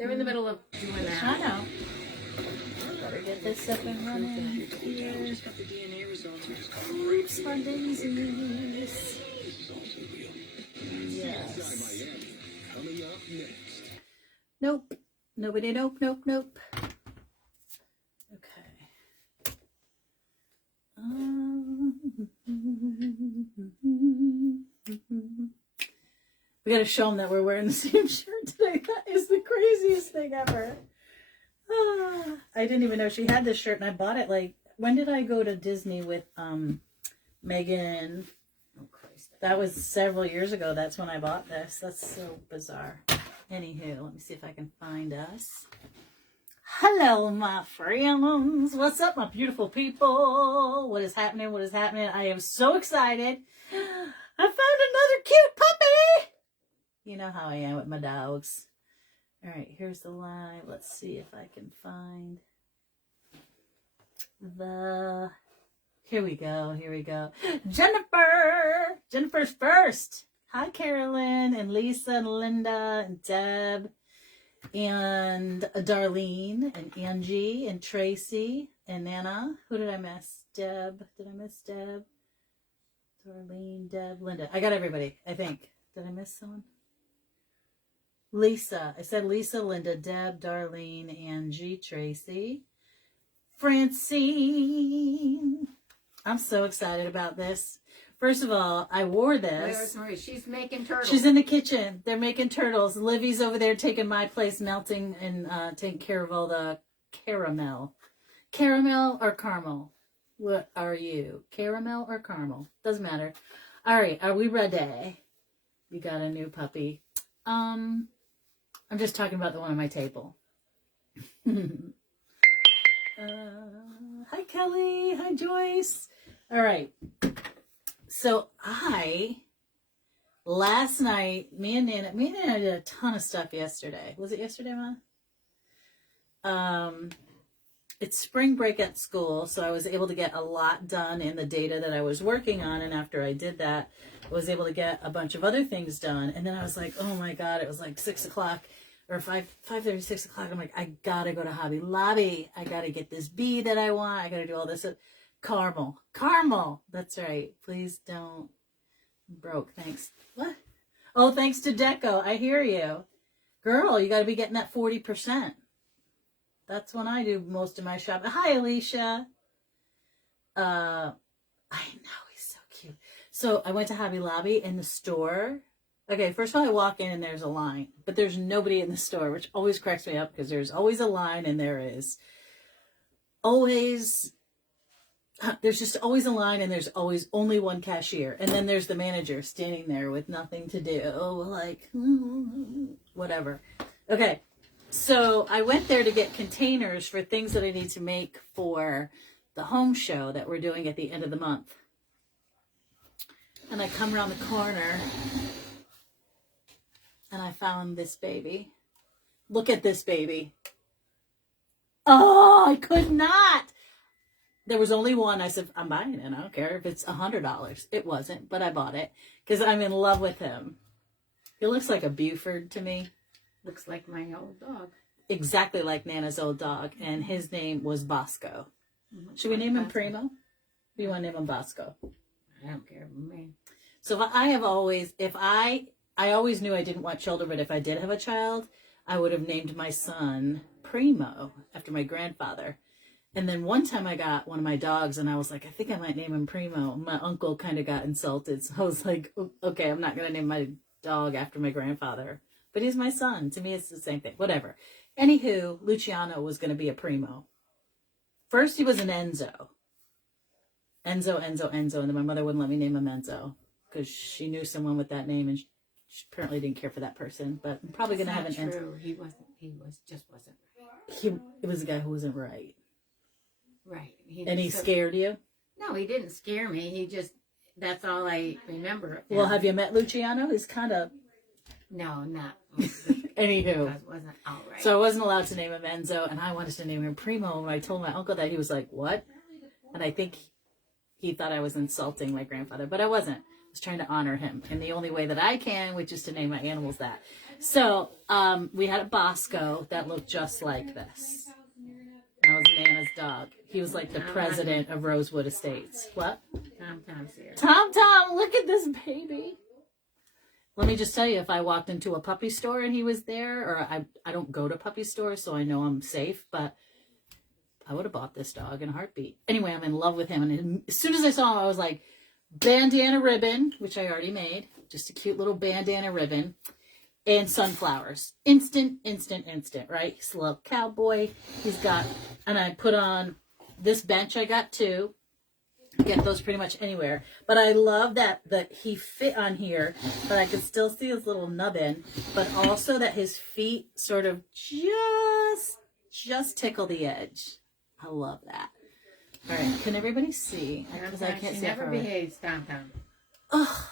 They're in the middle of doing that. I know. Better get this up and running. Just got the DNA results. We just call them Oops, for daisies. Yes. coming up next. Nope. Nobody, nope. Okay. We gotta show them that we're wearing the same shirt today. That is the craziest thing ever. I didn't even know she had this shirt, and I bought it like, when did I go to Disney with Megan? Oh, Christ. That was several years ago. That's when I bought this. That's so bizarre. Anywho, let me see if I can find us. Hello, my friends. What's up, my beautiful people? What is happening? I am so excited. I found another cute puppy. You know how I am with my dogs. All right, here's the live. Let's see if I can find the... Here we go. Jennifer's first. Hi, Carolyn and Lisa and Linda and Deb and Darlene and Angie and Tracy and Nana. Who did I miss? Deb. Did I miss Deb? Darlene, Deb, Linda. I got everybody, I think. Did I miss someone? Lisa. I said Lisa, Linda, Deb, Darlene, Angie, Tracy, Francine. I'm so excited about this. First of all, I wore this. Where's Marie? She's making turtles. She's in the kitchen. They're making turtles. Livy's over there taking my place, melting and taking care of all the caramel. Caramel or caramel? What are you? Caramel or caramel? Doesn't matter. All right, are we ready? You got a new puppy. I'm just talking about the one on my table. Hi, Kelly. Hi, Joyce. All right. So last night, me and Nana did a ton of stuff yesterday. Was it yesterday, Mom? It's spring break at school, so I was able to get a lot done in the data that I was working on. And after I did that, I was able to get a bunch of other things done. And then I was like, oh my God, it was like 6 o'clock or 5:30, 6 o'clock. I'm like, I gotta go to Hobby Lobby. I gotta get this bee that I want. I gotta do all this. Caramel. That's right. Please don't. Broke. Thanks. What? Oh, thanks to Deco. I hear you. Girl, you gotta be getting that 40%. That's when I do most of my shopping. Hi, Alicia. I know, he's so cute. So I went to Hobby Lobby in the store. Okay, first of all, I walk in and there's a line, but there's nobody in the store, which always cracks me up because there's always a line and there's just always a line and there's always only one cashier. And then there's the manager standing there with nothing to do. Like, whatever. Okay. So I went there to get containers for things that I need to make for the home show that we're doing at the end of the month. And I come around the corner and I found this baby. Look at this baby. Oh, I could not. There was only one. I said, I'm buying it. I don't care if it's $100. It wasn't, but I bought it because I'm in love with him. He looks like a Buford to me. Looks like my old dog. Exactly like Nana's old dog. And his name was Bosco. Should we name him Primo? Or do you want to name him Bosco? I don't care about me. So I always knew I didn't want children, but if I did have a child, I would have named my son Primo after my grandfather. And then one time I got one of my dogs and I was like, I think I might name him Primo. My uncle kind of got insulted. So I was like, okay, I'm not going to name my dog after my grandfather. But he's my son. To me, it's the same thing. Whatever. Anywho, Luciano was going to be a Primo. First, he was an Enzo. Enzo. And then my mother wouldn't let me name him Enzo because she knew someone with that name and she apparently didn't care for that person. But I'm probably going to have an Enzo. True. He just wasn't right. It was a guy who wasn't right. Right. He scared you? No, he didn't scare me. That's all I remember of him. Well, have you met Luciano? He's kind of... No, not. Anywho. It wasn't all right. So I wasn't allowed to name him Enzo, and I wanted to name him Primo. When I told my uncle that, he was like, what? And I think he thought I was insulting my grandfather, but I wasn't. was trying to honor him in the only way that I can, which is to name my animals that. So we had a Bosco that looked just like this. That was Nana's dog. He was like the president of Rosewood Estates. What? Tom's here. Tom, look at this baby. Let me just tell you, if I walked into a puppy store and he was there, or I don't go to puppy stores, so I know I'm safe, but I would have bought this dog in a heartbeat. Anyway, I'm in love with him. And as soon as I saw him, I was like, bandana ribbon, which I already made. Just a cute little bandana ribbon. And sunflowers. Instant, right? He's a little cowboy. He's got, and I put on this bench I got too. Get those pretty much anywhere. But I love that he fit on here, but I could still see his little nubbin, but also that his feet sort of just tickle the edge. I love that. All right, can everybody see? Because I can't she see. never it behaves, Tom. Ugh.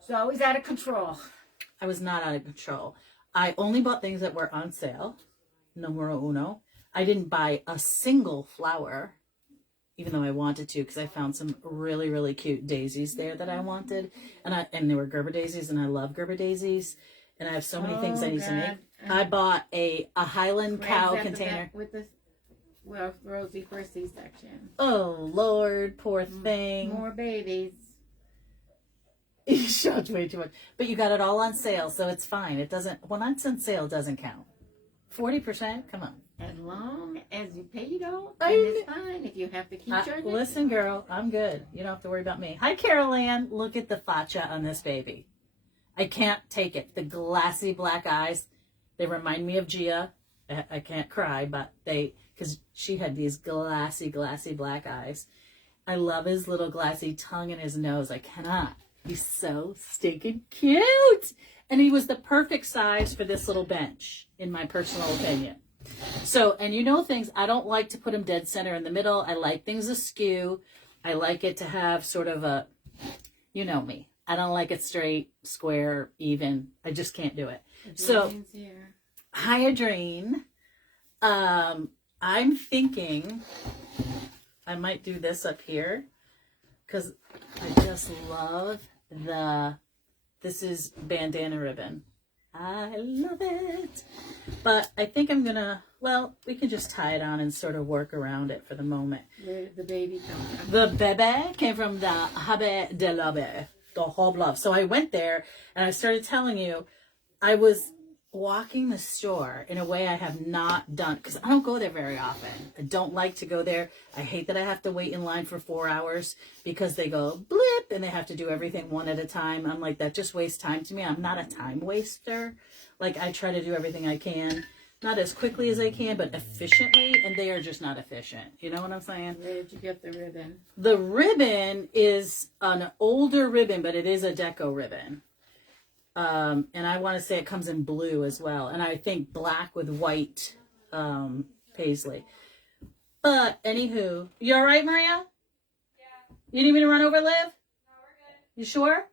She's always out of control. I was not out of control. I only bought things that were on sale. Numero uno. I didn't buy a single flower, even though I wanted to, because I found some really, really cute daisies there that I wanted. And they were Gerber daisies, and I love Gerber daisies. And I have so many things I need to make. I bought a Highland cow container. With the Rosie for a C-section. Oh, Lord, poor thing. More babies. You showed way too much. But you got it all on sale, so it's fine. It doesn't, when it's on sale, it doesn't count. 40%? Come on. As long as you paid off, and it's fine if you have to keep charging. Listen, girl, I'm good. You don't have to worry about me. Hi, Carol Ann. Look at the facha on this baby. I can't take it. The glassy black eyes, they remind me of Gia. I can't cry, but because she had these glassy black eyes. I love his little glassy tongue and his nose. I cannot. He's so stinking cute. And he was the perfect size for this little bench, in my personal opinion. So, and you know things, I don't like to put him dead center in the middle. I like things askew. I like it to have sort of a, you know me. I don't like it straight, square, even. I just can't do it. So, hi, Adrene. I'm thinking I might do this up here because I just love this is bandana ribbon. I love it. But I think I'm going to, we can just tie it on and sort of work around it for the moment. Where did the baby come from? The bebe came from the Habe de l'Aube, the Hoblove. So I went there and I started telling you, I was walking the store in a way I have not done, because I don't go there very often. I don't like to go there. I hate that I have to wait in line for 4 hours because they go blip and they have to do everything one at a time. I'm like, that just wastes time to me. I'm not a time waster. Like, I try to do everything I can, not as quickly as I can, but efficiently, and they are just not efficient. You know what I'm saying? Where did you get the ribbon? The ribbon is an older ribbon, but it is a deco ribbon. And I want to say it comes in blue as well. And I think black with white paisley. But anywho, you all right, Maria? Yeah. You need me to run over, Liv? No, we're good. You sure?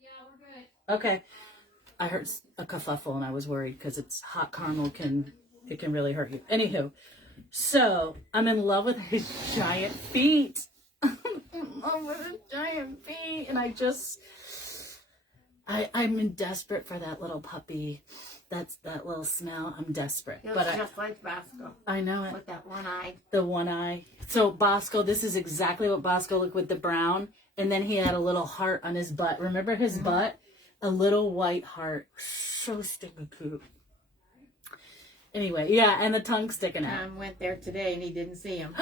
Yeah, we're good. Okay. I heard a kerfuffle and I was worried because it's hot caramel can really hurt you. Anywho, so I'm in love with his giant feet. I'm in love with his giant feet. And I'm desperate for that little puppy. That's that little smell. I'm desperate. It looks just like Bosco. I know it. With that one eye. The one eye. So Bosco, this is exactly what Bosco looked with the brown. And then he had a little heart on his butt. Remember his butt? A little white heart. So stinking cute. Anyway, yeah, and the tongue sticking out. Tom went there today and he didn't see him.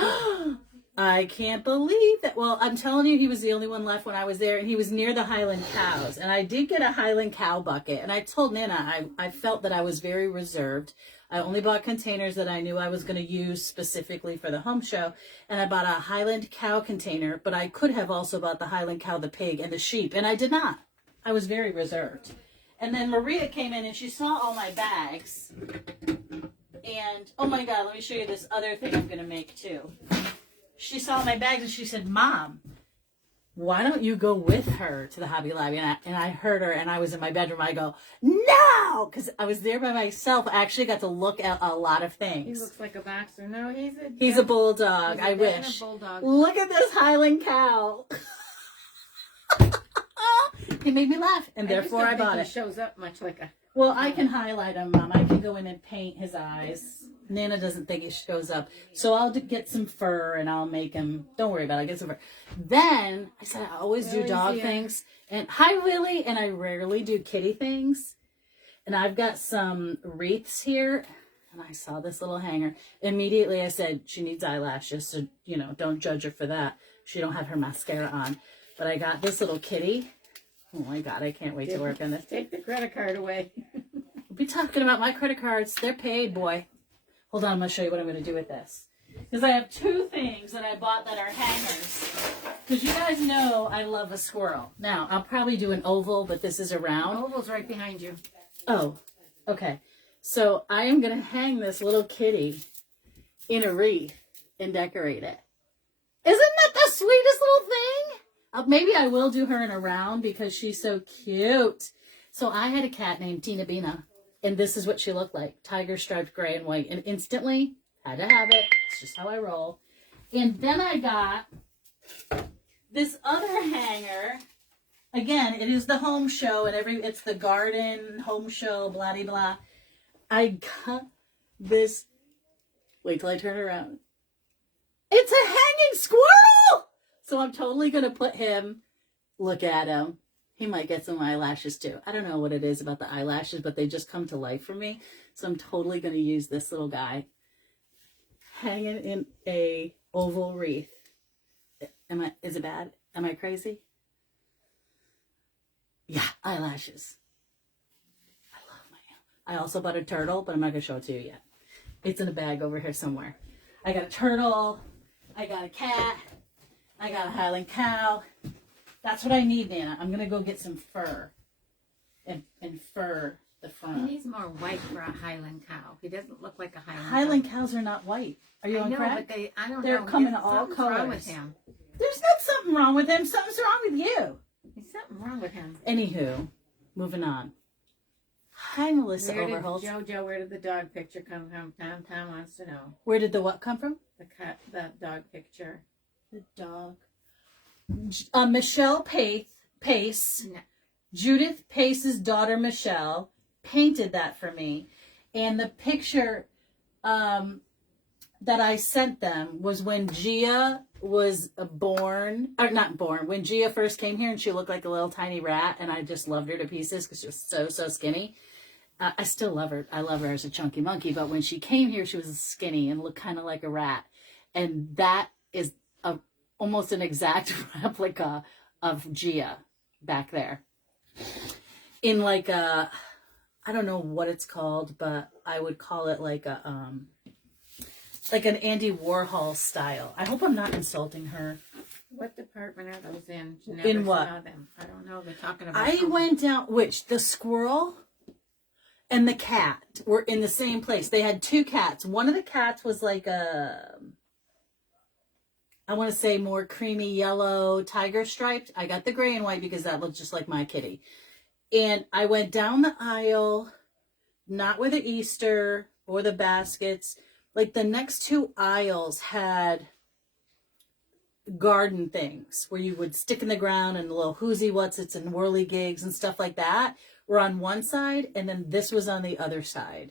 I can't believe that. Well, I'm telling you, he was the only one left when I was there, and he was near the Highland cows. And I did get a Highland cow bucket, and I told Nana I felt that I was very reserved. I only bought containers that I knew I was going to use specifically for the home show, and I bought a Highland cow container, but I could have also bought the Highland cow, the pig, and the sheep, and I did not. I was very reserved. And then Maria came in, and she saw all my bags, and, oh my God, let me show you this other thing I'm going to make, too. She saw my bags and she said, Mom, why don't you go with her to the Hobby Lobby? And I heard her and I was in my bedroom. I go, no, because I was there by myself. I actually got to look at a lot of things. He looks like a boxer. No, he's a bulldog. He's I wish. Bulldog. Look at this Highland cow. He made me laugh, and therefore I bought it. He shows up much like a. Well, I can highlight him, Mom. I can go in and paint his eyes. Nana doesn't think he shows up. So I'll get some fur and I'll make him. Don't worry about it. I'll get some fur. Then I said I always do dog things. And hi, Lily. And I rarely do kitty things. And I've got some wreaths here. And I saw this little hanger. Immediately I said, she needs eyelashes. So, don't judge her for that. She don't have her mascara on. But I got this little kitty. Oh my God, I can't wait to work on this. Take the credit card away. We'll be talking about my credit cards. They're paid, boy. Hold on, I'm going to show you what I'm going to do with this. Because I have two things that I bought that are hangers. Because you guys know I love a squirrel. Now, I'll probably do an oval, but this is a round. Oval's right behind you. Oh, okay. So I am going to hang this little kitty in a wreath and decorate it. Isn't that the sweetest little thing? Maybe I will do her in a round because she's so cute. So I had a cat named Tina Bina. And this is what she looked like. Tiger striped gray and white. And instantly, had to have it. It's just how I roll. And then I got this other hanger. Again, it is the home show. And it's the garden home show, blah, blah, blah. I got this. Wait till I turn around. It's a hanging squirrel! So I'm totally going to put him. Look at him. He might get some eyelashes too. I don't know what it is about the eyelashes, but they just come to life for me. So I'm totally going to use this little guy hanging in a oval wreath. Is it bad? Am I crazy? Yeah, eyelashes. I love my. I also bought a turtle, but I'm not going to show it to you yet. It's in a bag over here somewhere. I got a turtle. I got a cat. I got a Highland cow. That's what I need, Nana. I'm going to go get some fur and fur the front. He needs more white for a Highland cow. He doesn't look like a Highland Highland cow. cows are not white. Are you on know, crack? But I don't They're know. coming in all Something's colors. wrong with him. There's not something wrong with him. Something's wrong with you. There's something wrong with him. Anywho, moving on. Hi, Melissa Where did Overholt. Jojo, where did the dog picture come from? Tom wants to know. Where did the what come from? The dog picture. The dog. Michelle Pace. No. Judith Pace's daughter, Michelle, painted that for me. And the picture that I sent them was when Gia was born, or not born, when Gia first came here and she looked like a little tiny rat, and I just loved her to pieces because she was so skinny. I still love her. I love her as a chunky monkey, but when she came here, she was skinny and looked kind of like a rat. And that is almost an exact replica of Gia back there. In like a, I don't know what it's called, but I would call it like a, like an Andy Warhol style. I hope I'm not insulting her. What department are those in? In what? Saw them. I don't know. They're talking about. I went down, the squirrel and the cat were in the same place. They had two cats. One of the cats was like I want to say more creamy yellow tiger striped. I got the gray and white because that looked just like my kitty. And I went down the aisle, not with the Easter or the baskets. Like the next two aisles had garden things where you would stick in the ground and little whoozy whatsits and whirligigs and stuff like that were on one side, and then this was on the other side.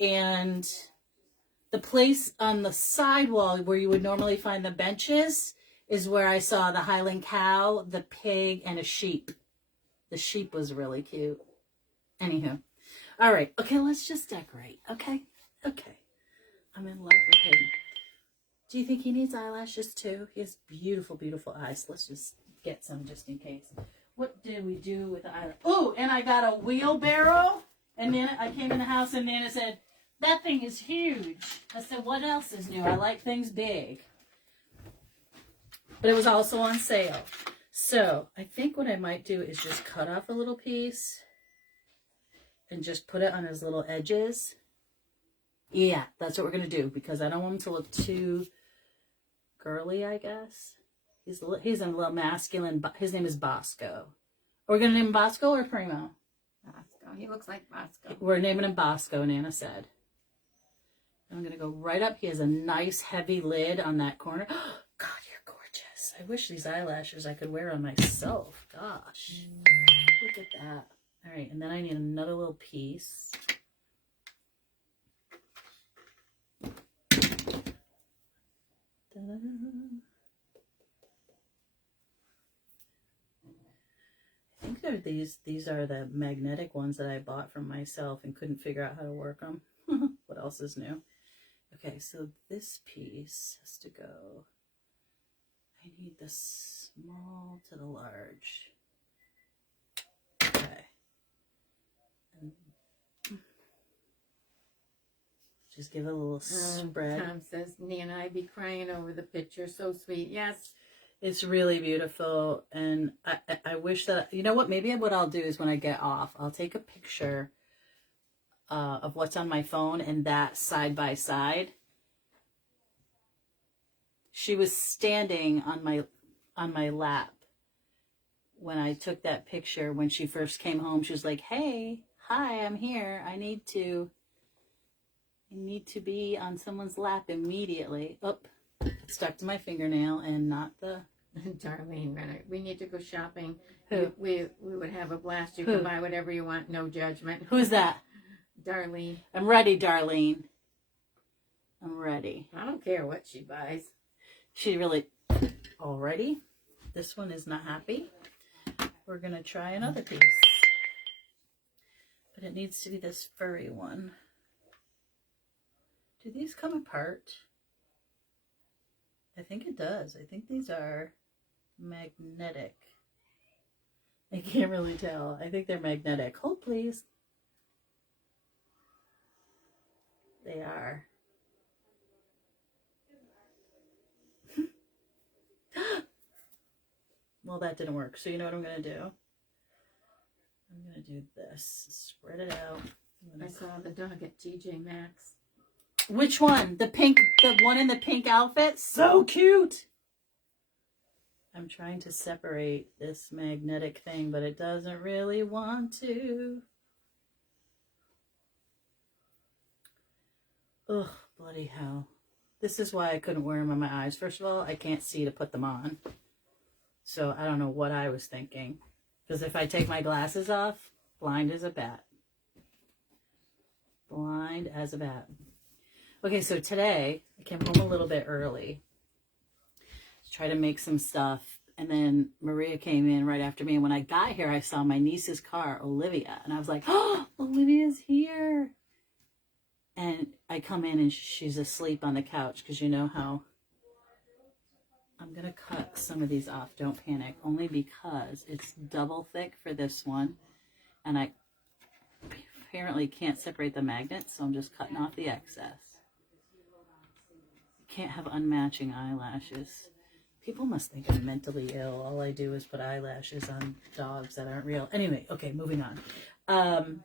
And the place on the sidewall where you would normally find the benches is where I saw the Highland cow, the pig, and a sheep. The sheep was really cute. Anywho. All right. Okay, let's just decorate. Okay? Okay. I'm in love with him. Do you think he needs eyelashes too? He has beautiful, beautiful eyes. Let's just get some just in case. What did we do with the eyelashes? Oh, and I got a wheelbarrow. And then I came in the house and Nana said, that thing is huge. I said, what else is new? I like things big. But it was also on sale. So I think what I might do is just cut off a little piece and just put it on his little edges. Yeah, that's what we're going to do because I don't want him to look too girly, I guess. He's a little masculine. His name is Bosco. Are we going to name him Bosco or Primo? Bosco. He looks like Bosco. We're naming him Bosco, Nana said. I'm going to go right up. He has a nice heavy lid on that corner. God, you're gorgeous. I wish these eyelashes I could wear on myself. Gosh. Look at that. All right, and then I need another little piece. Ta-da. I think they're these are the magnetic ones that I bought from myself and couldn't figure out how to work them. What else is new? Okay, so this piece has to go. I need the small to the large. Okay. And just give it a little spread. Tom says, Nana, I'd be crying over the picture. So sweet. Yes. It's really beautiful. And I wish that, you know what, maybe what I'll do is when I get off, I'll take a picture of what's on my phone and that side by side. She was standing on my lap when I took that picture. When she first came home, she was like, "Hey, hi, I'm here. I need to be on someone's lap immediately." Oh, stuck to my fingernail and not the. Darlene, we need to go shopping. Who? We would have a blast. You Who? can buy whatever you want, no judgment. Who's that? Darlene. I'm ready, Darlene. I'm ready. I don't care what she buys. She really. Already? This one is not happy. We're going to try another piece. But it needs to be this furry one. Do these come apart? I think it does. I think these are magnetic. I can't really tell. I think they're magnetic. Hold, please. They are. Well, that didn't work. So you know what I'm going to do? I'm going to do this. Spread it out. I saw the dog at TJ Maxx. Which one? The one in the pink outfit? So cute. I'm trying to separate this magnetic thing, but it doesn't really want to. Ugh, bloody hell. This is why I couldn't wear them on my eyes. First of all, I can't see to put them on. So I don't know what I was thinking. Because if I take my glasses off, blind as a bat. Blind as a bat. Okay, so today, I came home a little bit early to try to make some stuff. And then Maria came in right after me. And when I got here, I saw my niece's car, Olivia. And I was like, oh, Olivia's here. And I come in and she's asleep on the couch because you know how I'm going to cut some of these off. Don't panic. Only because it's double thick for this one. And I apparently can't separate the magnets, so I'm just cutting off the excess. Can't have unmatching eyelashes. People must think I'm mentally ill. All I do is put eyelashes on dogs that aren't real. Anyway, okay, moving on.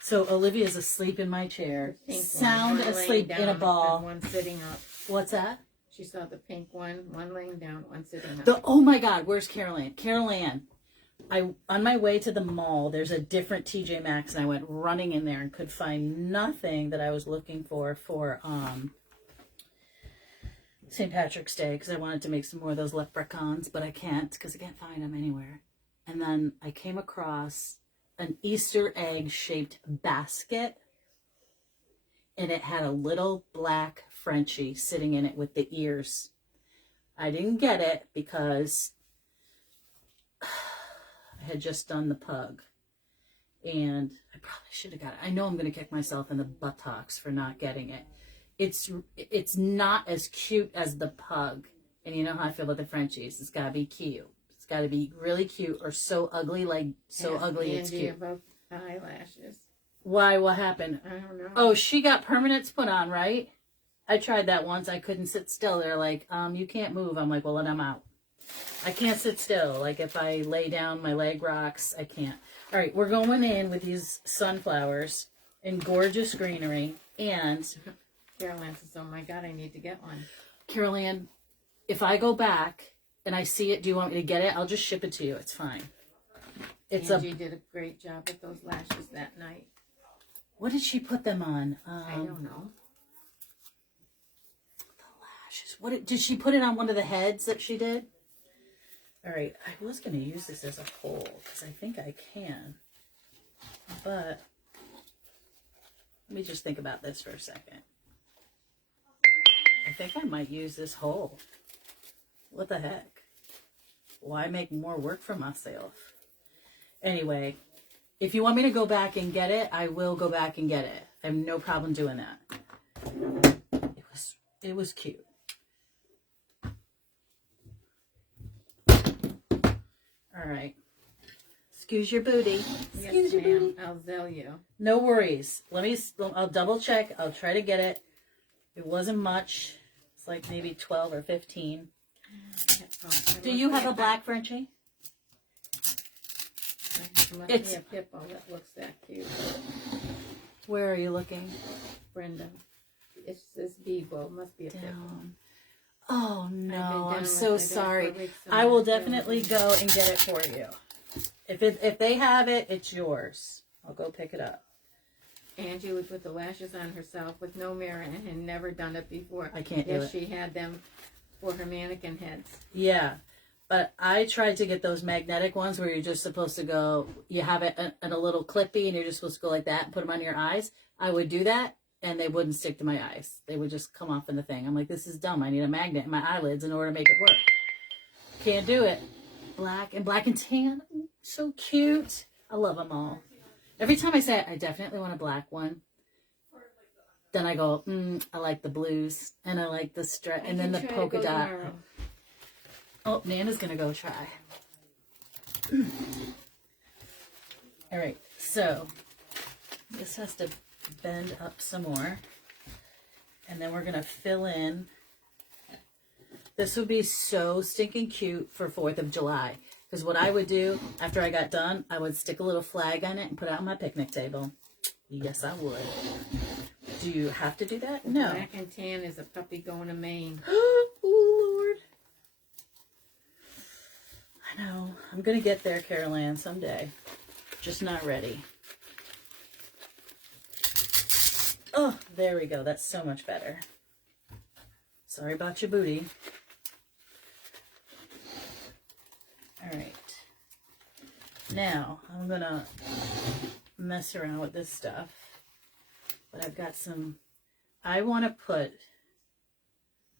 So Olivia's asleep in my chair. Sound asleep in a ball. One sitting up. What's that? She saw the pink one laying down, one sitting up. Oh my God, where's Carol Ann? Carol Ann. On my way to the mall, there's a different TJ Maxx, and I went running in there and could find nothing that I was looking for St. Patrick's Day, because I wanted to make some more of those leprechauns, but I can't because I can't find them anywhere. And then I came across an Easter egg shaped basket, and it had a little black Frenchie sitting in it with the ears. I didn't get it because I had just done the pug, and I probably should have got it. I know I'm going to kick myself in the buttocks for not getting it. It's not as cute as the pug, and you know how I feel about the Frenchies. It's got to be cute. It's got to be really cute or so ugly, ugly it's cute. About eyelashes. Why? What happened? I don't know. Oh, she got permanents put on, right? I tried that once. I couldn't sit still. They're like, you can't move. I'm like, well, then I'm out. I can't sit still. Like, if I lay down, my leg rocks. I can't. All right, we're going in with these sunflowers in gorgeous greenery. And Carol Ann says, oh my God, I need to get one. Carol Ann, if I go back and I see it, do you want me to get it? I'll just ship it to you. It's fine. Angie did a great job with those lashes that night. What did she put them on? I don't know. The lashes. Did she put it on one of the heads that she did? All right, I was going to use this as a whole because I think I can. But let me just think about this for a second. I think I might use this whole. What the heck? Why make more work for myself? Anyway, if you want me to go back and get it, I will go back and get it. I have no problem doing that. It was cute. All right. Excuse your booty. Yes, ma'am. I'll zell you. No worries. I'll double check. I'll try to get it. It wasn't much. It's like maybe 12 or 15. Do you have a black Frenchie? It's a Pippo that looks that cute. Where are you looking? Brenda. It's this Bebo. Must be a Pippo. Oh no, I'm so my sorry. dad for weeks I will and definitely go and get it for you. If they have it, it's yours. I'll go pick it up. Angie would put the lashes on herself with no mirror and had never done it before. I can't do it. She had them for her mannequin heads. Yeah, but I tried to get those magnetic ones where you're just supposed to go, you have it in a little clippy and you're just supposed to go like that and put them on your eyes. I would do that and they wouldn't stick to my eyes. They would just come off in the thing. I'm like, this is dumb. I need a magnet in my eyelids in order to make it work. Can't do it. Black and tan. So cute. I love them all. Every time I say it, I definitely want a black one. Then I go, I like the blues, and I like the strip, and then the polka dot. Oh, Nana's gonna go try. All right, so this has to bend up some more, and then we're gonna fill in. This would be so stinking cute for 4th of July. Because what I would do after I got done, I would stick a little flag on it and put it on my picnic table. Yes, I would. Do you have to do that? No. Black and tan is a puppy going to Maine. Oh, Lord. I know. I'm going to get there, Carol Ann, someday. Just not ready. Oh, there we go. That's so much better. Sorry about your booty. All right. Now, I'm going to mess around with this stuff. But I've got some, I want to put,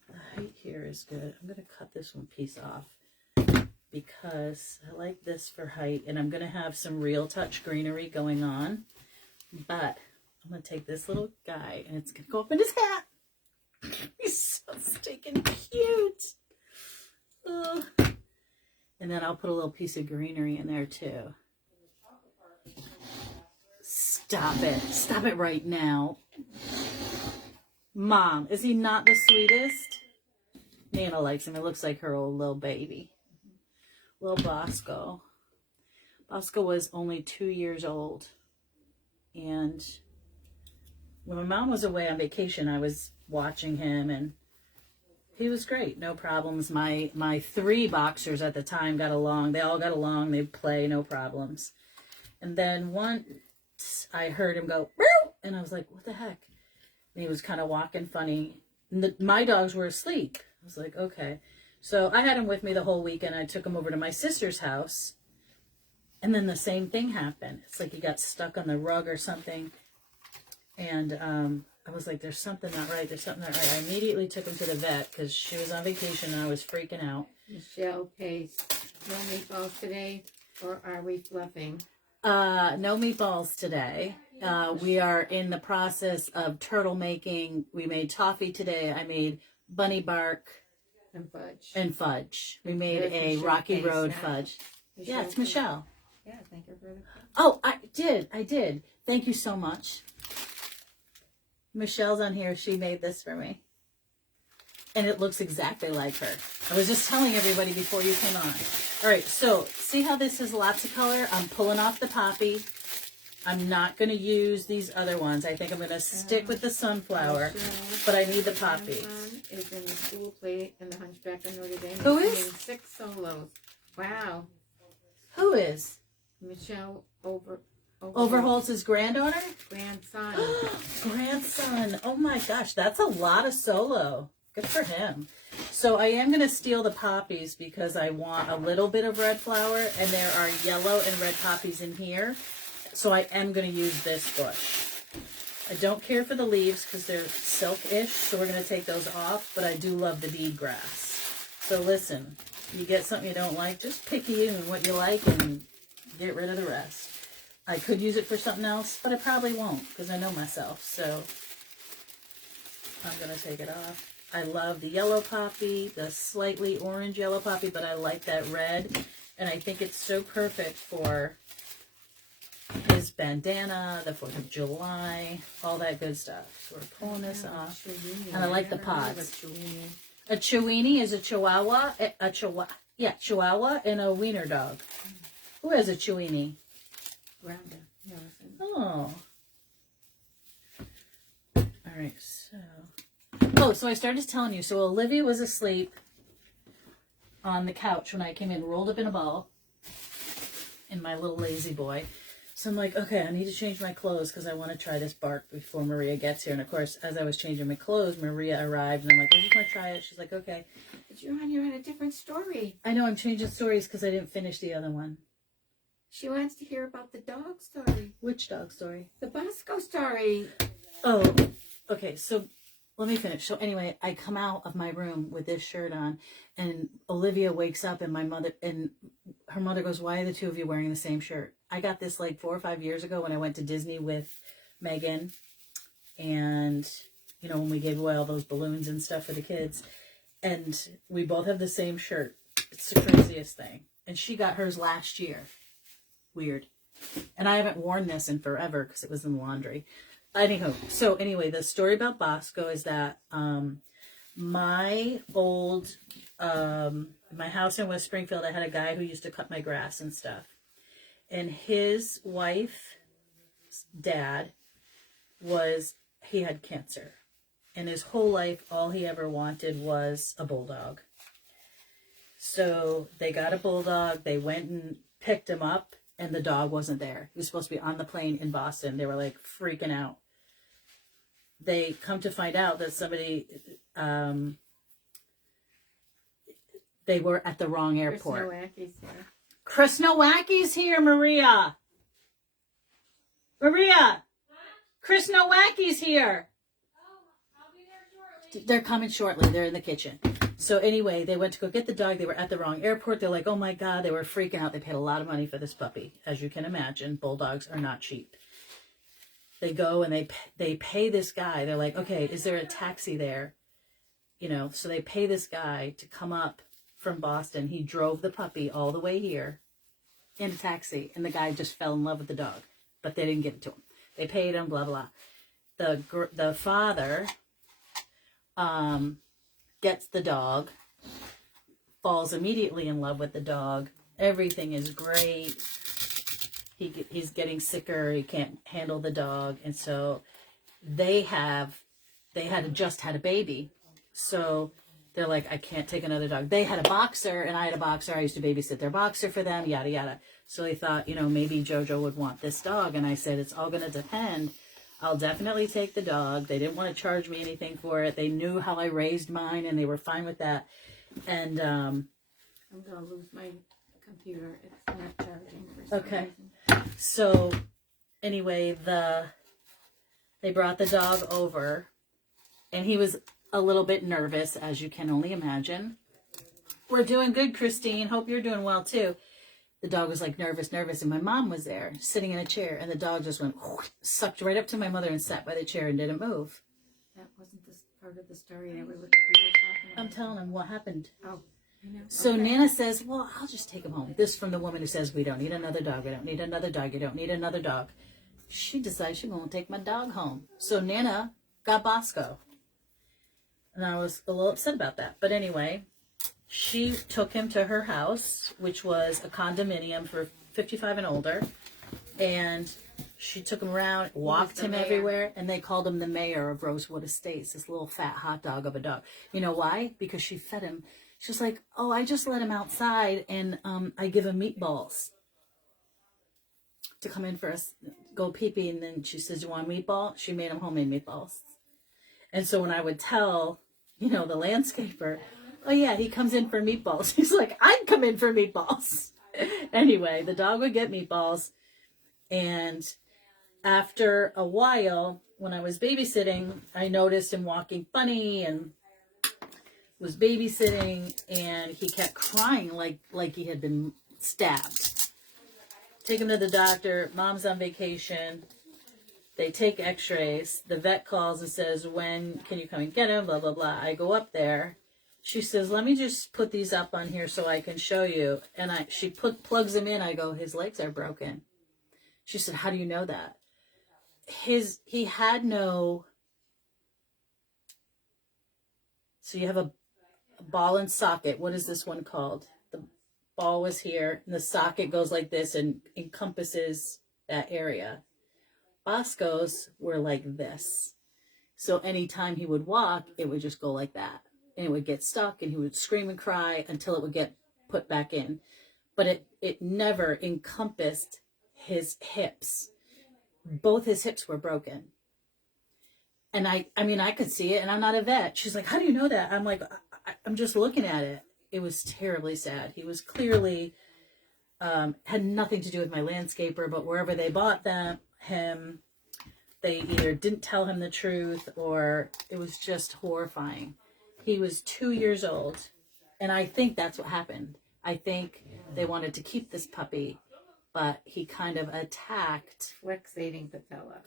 the height here is good. I'm going to cut this one piece off because I like this for height. And I'm going to have some real touch greenery going on. But I'm going to take this little guy and it's going to go up in his hat. He's so stinking cute. Ugh. And then I'll put a little piece of greenery in there too. Stop it. Stop it right now. Mom, is he not the sweetest? Nana likes him. It looks like her old little baby. Little Bosco. Bosco was only 2 years old. And when my mom was away on vacation, I was watching him and he was great. No problems. My 3 boxers at the time got along. They all got along. They'd play, no problems. And then once I heard him go, "Meow," and I was like, what the heck? And he was kind of walking funny. And my dogs were asleep. I was like, okay. So I had him with me the whole weekend. I took him over to my sister's house. And then the same thing happened. It's like he got stuck on the rug or something. And I was like, there's something not right. There's something not right. I immediately took him to the vet because she was on vacation and I was freaking out. Michelle Pace, no meatballs today, or are we fluffing? No meatballs today. We are in the process of turtle making. We made toffee today. I made bunny bark And fudge. We made There's a Michelle Rocky Pace Road now. fudge. Michelle Yeah, it's Pace. Michelle. Yeah, thank her for the Oh, I did. Thank you so much. Michelle's on here. She made this for me. And it looks exactly like her. I was just telling everybody before you came on. All right, so see how this has lots of color? I'm pulling off the poppy. I'm not going to use these other ones. I think I'm going to stick with the sunflower, but I need the poppies. Is in the school play in the Hunchback of Notre Dame. Who is? Singing 6 solos. Wow. Who is? Michelle Overholtz's granddaughter? grandson. Grandson. Oh my gosh, that's a lot of solo. Good for him. So I am going to steal the poppies because I want a little bit of red flower, and there are yellow and red poppies in here. So I am going to use this bush. I don't care for the leaves because they're silk-ish, so we're going to take those off, but I do love the bead grass. So listen, you get something you don't like, just pick even what you like and get rid of the rest. I could use it for something else, but I probably won't because I know myself, so I'm going to take it off. I love the yellow poppy, the slightly orange yellow poppy, but I like that red, and I think it's so perfect for his bandana, the 4th of July, all that good stuff. So we're pulling this off. And I like the pods. A Chiweenie is a Chihuahua, Chihuahua and a Wiener dog. Who has a Chiweenie? Rhonda. Oh. All right, so. Oh, so I started telling you. So Olivia was asleep on the couch when I came in, rolled up in a ball in my little lazy boy. So I'm like, okay, I need to change my clothes because I want to try this bark before Maria gets here. And of course, as I was changing my clothes, Maria arrived, and I'm like, I just want to try it. She's like, okay. But you're on a different story. I know I'm changing stories because I didn't finish the other one. She wants to hear about the dog story. Which dog story? The Bosco story. Oh, okay. So let me finish. So anyway, I come out of my room with this shirt on, and Olivia wakes up, and her mother goes, "Why are the two of you wearing the same shirt?" I got this like 4 or 5 years ago when I went to Disney with Megan, and when we gave away all those balloons and stuff for the kids, and we both have the same shirt. It's the craziest thing. And she got hers last year. Weird. And I haven't worn this in forever because it was in the laundry. Anywho, so anyway, the story about Bosco is that my house in West Springfield, I had a guy who used to cut my grass and stuff. And his wife's dad he had cancer. And his whole life, all he ever wanted was a bulldog. So they got a bulldog. They went and picked him up, and the dog wasn't there. He was supposed to be on the plane in Boston. They were like freaking out. They come to find out that somebody, they were at the wrong airport. Chris Nowacki's here, Maria. Maria, Chris Nowacki's here. I'll be there shortly. They're coming shortly. They're in the kitchen. So anyway, they went to go get the dog. They were at the wrong airport. They're like, oh my God, they were freaking out. They paid a lot of money for this puppy. As you can imagine, bulldogs are not cheap. They go and they pay this guy. They're like, okay, is there a taxi there? So they pay this guy to come up from Boston. He drove the puppy all the way here in a taxi, and the guy just fell in love with the dog, but they didn't give it to him. They paid him, blah, blah. The father gets the dog, falls immediately in love with the dog. Everything is great. He's getting sicker. He can't handle the dog. And so they had just had a baby. So they're like, I can't take another dog. They had a boxer, and I had a boxer. I used to babysit their boxer for them, yada, yada. So they thought, maybe JoJo would want this dog. And I said, it's all going to depend. I'll definitely take the dog. They didn't want to charge me anything for it. They knew how I raised mine, and they were fine with that. And I'm going to lose my computer. It's not charging for some okay. reason. So anyway, they brought the dog over, and he was a little bit nervous, as you can only imagine. We're doing good, Christine. Hope you're doing well too. The dog was like nervous, and my mom was there sitting in a chair, and the dog just went, sucked right up to my mother and sat by the chair and didn't move. That wasn't this part of the story that we were talking about. I'm telling him what happened. Oh, I know. So Okay. Nana says, well, I'll just take him home. This from the woman who says, we don't need another dog. We don't need another dog. You don't need another dog. She decides she won't take my dog home. So Nana got Bosco. And I was a little upset about that. But anyway, she took him to her house, which was a condominium for 55 and older. And she took him around, walked him everywhere, and they called him the mayor of Rosewood Estates, this little fat hot dog of a dog. You know why? Because she fed him. She's like, oh, I just let him outside, and I give him meatballs to come in for us, go pee-pee. And then she says, you want a meatball? She made him homemade meatballs. And so when I would tell the landscaper, oh yeah, he comes in for meatballs. He's like, I'd come in for meatballs. Anyway, the dog would get meatballs. And after a while, when I was babysitting, I noticed him walking funny and was babysitting, and he kept crying like he had been stabbed. Take him to the doctor. Mom's on vacation. They take x-rays. The vet calls and says, when can you come and get him? Blah, blah, blah. I go up there. She says, let me just put these up on here so I can show you. And she plugs them in. I go, his legs are broken. She said, how do you know that? He had no, so you have a ball and socket. What is this one called? The ball was here, and the socket goes like this and encompasses that area. Bosco's were like this. So anytime he would walk, it would just go like that. And it would get stuck, and he would scream and cry until it would get put back in. But it never encompassed his hips. Both his hips were broken. And I mean, I could see it, and I'm not a vet. She's like, how do you know that? I'm like, I'm just looking at it. It was terribly sad. He was clearly, had nothing to do with my landscaper, but wherever they bought him, they either didn't tell him the truth, or it was just horrifying. He was 2 years old, and I think that's what happened. I think they wanted to keep this puppy, but he kind of attacked. Flexating patella.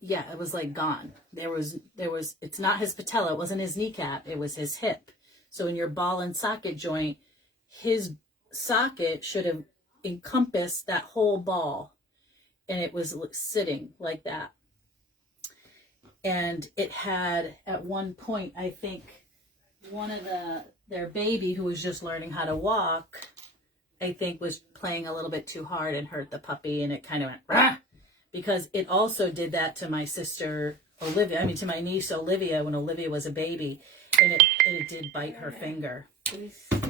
Yeah, it was like gone. There was, it's not his patella. It wasn't his kneecap. It was his hip. So in your ball and socket joint, his socket should have encompassed that whole ball. And it was sitting like that. And it had, at one point, I think, one of their baby who was just learning how to walk, I think was playing a little bit too hard and hurt the puppy, and it kind of went, rah! Because it also did that to my sister Olivia, to my niece Olivia when Olivia was a baby, and it did bite her finger.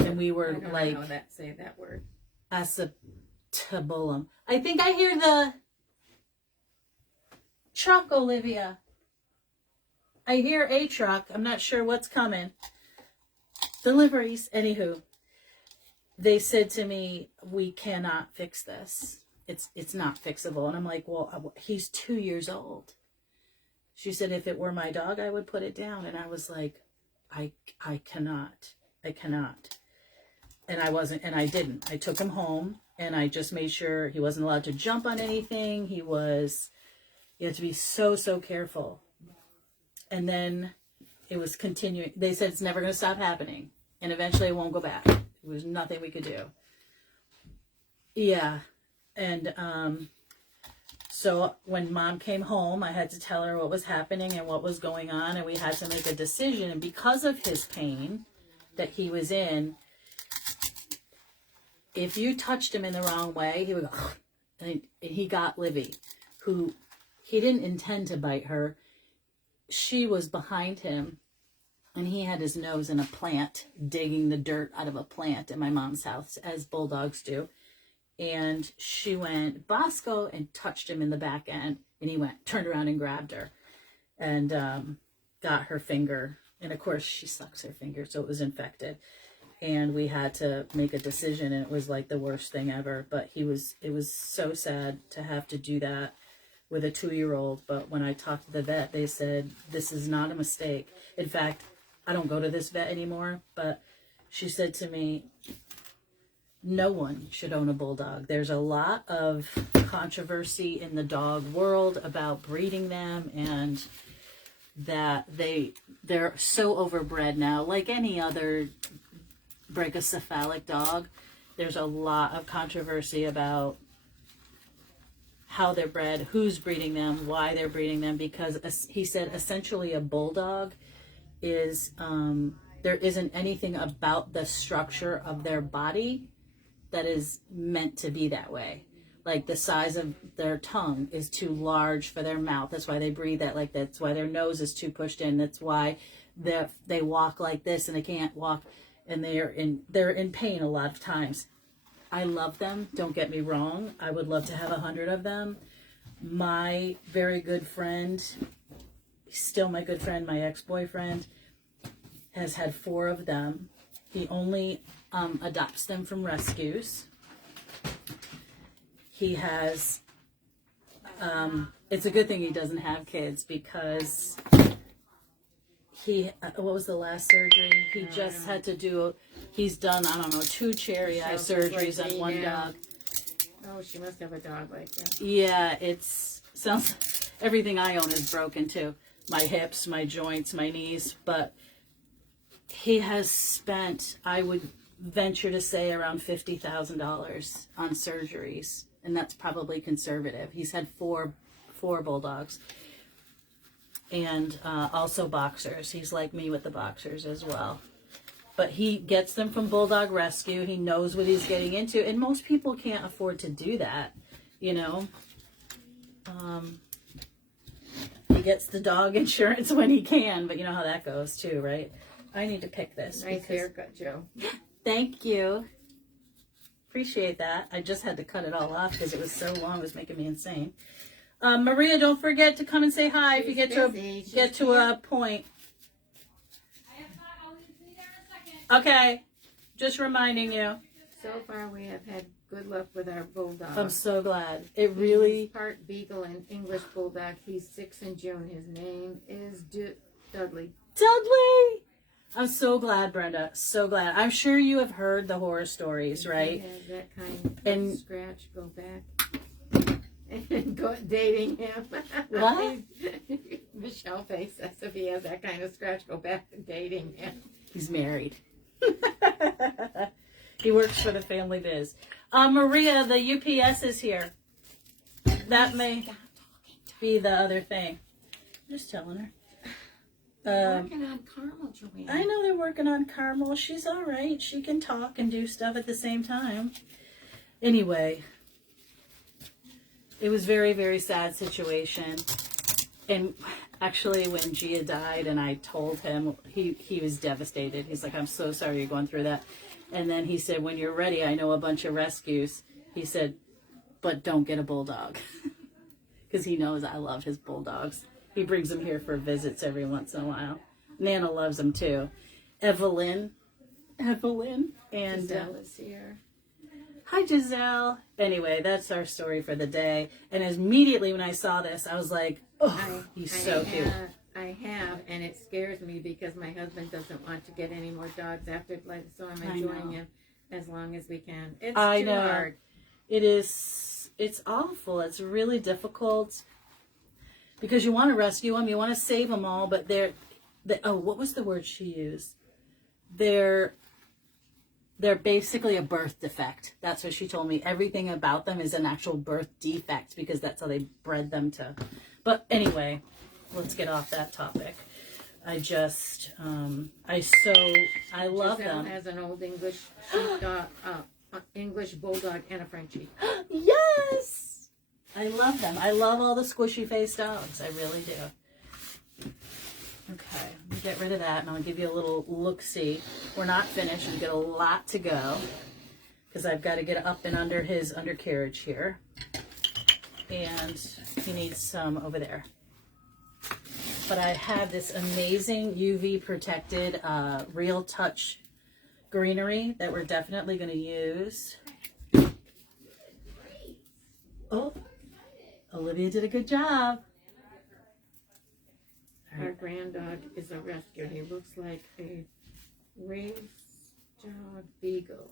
And we were like, say that word. Acetabulum. I think I hear the truck, Olivia. I hear a truck. I'm not sure what's coming. Deliveries. Anywho, they said to me, we cannot fix this. It's not fixable. And I'm like, well, he's 2 years old. She said, if it were my dog, I would put it down. And I was like, I cannot. And I wasn't, and I didn't. I took him home, and I just made sure he wasn't allowed to jump on anything. You had to be so careful. And then it was continuing. They said it's never going to stop happening. And eventually it won't go back. There was nothing we could do. Yeah. And so when Mom came home, I had to tell her what was happening and what was going on. And we had to make a decision. And because of his pain that he was in, if you touched him in the wrong way, he would go, and he got Livy, who he didn't intend to bite her. She was behind him, and he had his nose in a plant, digging the dirt out of a plant in my mom's house, as bulldogs do. And she went, Bosco, and touched him in the back end. And he turned around and grabbed her and got her finger. And of course, she sucks her finger, so it was infected. And we had to make a decision, and it was like the worst thing ever. But it was so sad to have to do that with a 2-year-old. But when I talked to the vet, they said, this is not a mistake. In fact, I don't go to this vet anymore, but she said to me, no one should own a bulldog. There's a lot of controversy in the dog world about breeding them, and that they're so overbred now. Like any other brachycephalic dog, there's a lot of controversy about how they're bred, who's breeding them, why they're breeding them, because he said essentially a bulldog is, there isn't anything about the structure of their body that is meant to be that way. Like the size of their tongue is too large for their mouth. That's why they breathe that like that. That's why their nose is too pushed in. That's why they walk like this and they can't walk, and they're in pain a lot of times. I love them. Don't get me wrong. I would love to have 100 of them. My very good friend, still my good friend, my ex-boyfriend, has had 4 of them. He only adopts them from rescues. He has, it's a good thing he doesn't have kids because what was the last surgery? He just had to do, he's done, I don't know, 2 cherry eye surgeries on one dog. Oh, she must have a dog like that. Yeah, sounds, everything I own is broken too. My hips, my joints, my knees, but he has spent, I would venture to say, around $50,000 on surgeries, and that's probably conservative. He's had four bulldogs, and also boxers. He's like me with the boxers as well. But he gets them from Bulldog Rescue. He knows what he's getting into, and most people can't afford to do that, you know. He gets the dog insurance when he can, but you know how that goes too, right? I need to pick this. Nice haircut, Joe. Thank you. Appreciate that. I just had to cut it all off because it was so long. It was making me insane. Maria, don't forget to come and say hi if you get to a point. I'll be there in a second. Okay. Just reminding you. So far, we have had good luck with our Bulldog. I'm so glad. It really... He's part Beagle and English Bulldog. He's 6 in June. His name is Dudley. Dudley! I'm so glad, Brenda. So glad. I'm sure you have heard the horror stories, right? He has that kind of And- scratch. Go back. And go dating him. What? Michelle face says if he has that kind of scratch, go back to dating him. He's married. He works for the family biz. Maria, the UPS is here. That may be the other thing. I'm just telling her. Working on caramel, Joanne. I know they're working on Carmel. She's all right. She can talk and do stuff at the same time. Anyway, it was very, very sad situation. And actually, when Gia died and I told him, he was devastated. He's like, I'm so sorry you're going through that. And then he said, when you're ready, I know a bunch of rescues. He said, but don't get a bulldog. Because he knows I love his bulldogs. He brings them here for visits every once in a while. Nana loves them too. Evelyn, and Giselle is here. hi Giselle. Anyway, that's our story for the day. And immediately when I saw this, I was like, oh, he's so cute. I have, and it scares me because my husband doesn't want to get any more dogs after life, so I'm I enjoying know. him as long as we can. It's I too know. hard. It is. It's awful. It's really difficult because you want to rescue them, you want to save them all, but what was the word she used? They're basically a birth defect. That's what she told me. Everything about them is an actual birth defect because that's how they bred them to. But anyway, let's get off that topic. I love Giselle them. has an old English sheepdog, English bulldog, and a Frenchie. Yes! I love them. I love all the squishy faced dogs. I really do. Okay, let me get rid of that and I'll give you a little look-see. We're not finished. We've got a lot to go because I've got to get up and under his undercarriage here. And he needs some over there. But I have this amazing UV protected Real Touch greenery that we're definitely going to use. Oh, Olivia did a good job. Our grand dog is a rescue. He looks like a race dog beagle.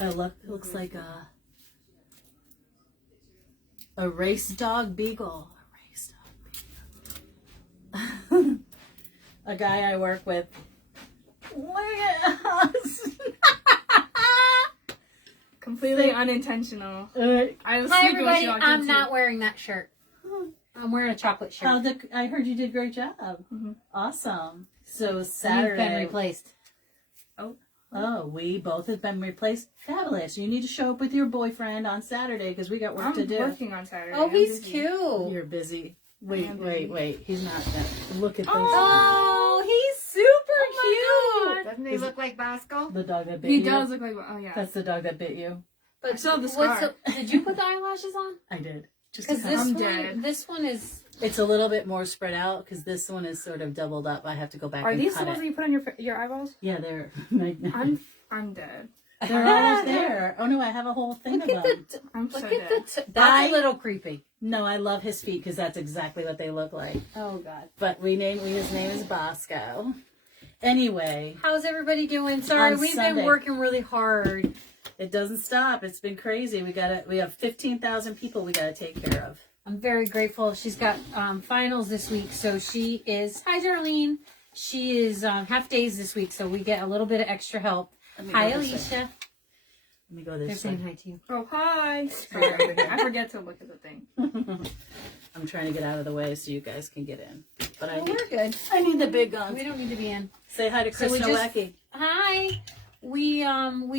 It looks like a race dog beagle. A race dog beagle. A guy I work with. Look at us. Completely unintentional. I was Hi sleeping when she everybody, walked I'm in, not wearing that shirt. I'm wearing a chocolate shirt. I heard you did a great job. Mhm. Awesome. So You've Saturday. been replaced. Oh, we both have been replaced. Fabulous. You need to show up with your boyfriend on Saturday because we got work to I'm do. working on Saturday. Oh, I'm he's busy. cute. You're busy. Wait. He's not. Look at this. Oh, he's super cute. Doesn't he look like Bosco? The dog that bit He you. does look like, oh yeah. That's the dog that bit you. But I still have the what's scar. did you put the eyelashes on? I did. Just Because a couple. I'm dead. this one is It's a little bit more spread out because this one is sort of doubled up. I have to go back Are and these the cut ones it. that you put on your eyeballs? Yeah, they're I'm dead. they're almost there. Oh no, I have a whole thing Look of at them. I'm look so at dead. that's a little creepy. No, I love his feet because that's exactly what they look like. Oh God. But his name is Bosco. Anyway, How's everybody doing? Sorry, On we've Sunday. been working really hard. it doesn't stop. It's been crazy. We have 15,000 people we gotta take care of. I'm very grateful. She's got finals this week, so she is. Hi, Darlene. She is half days this week, so we get a little bit of extra help. Let me Hi, go this way. Alicia. Let me go They're this saying way. hi to you. Oh, hi. Sorry, I forget to look at the thing. I'm trying to get out of the way so you guys can get in. But Oh, we're good. I need the big guns. We don't need to be in. Say hi to Chris we just- Nowacki. Hi. We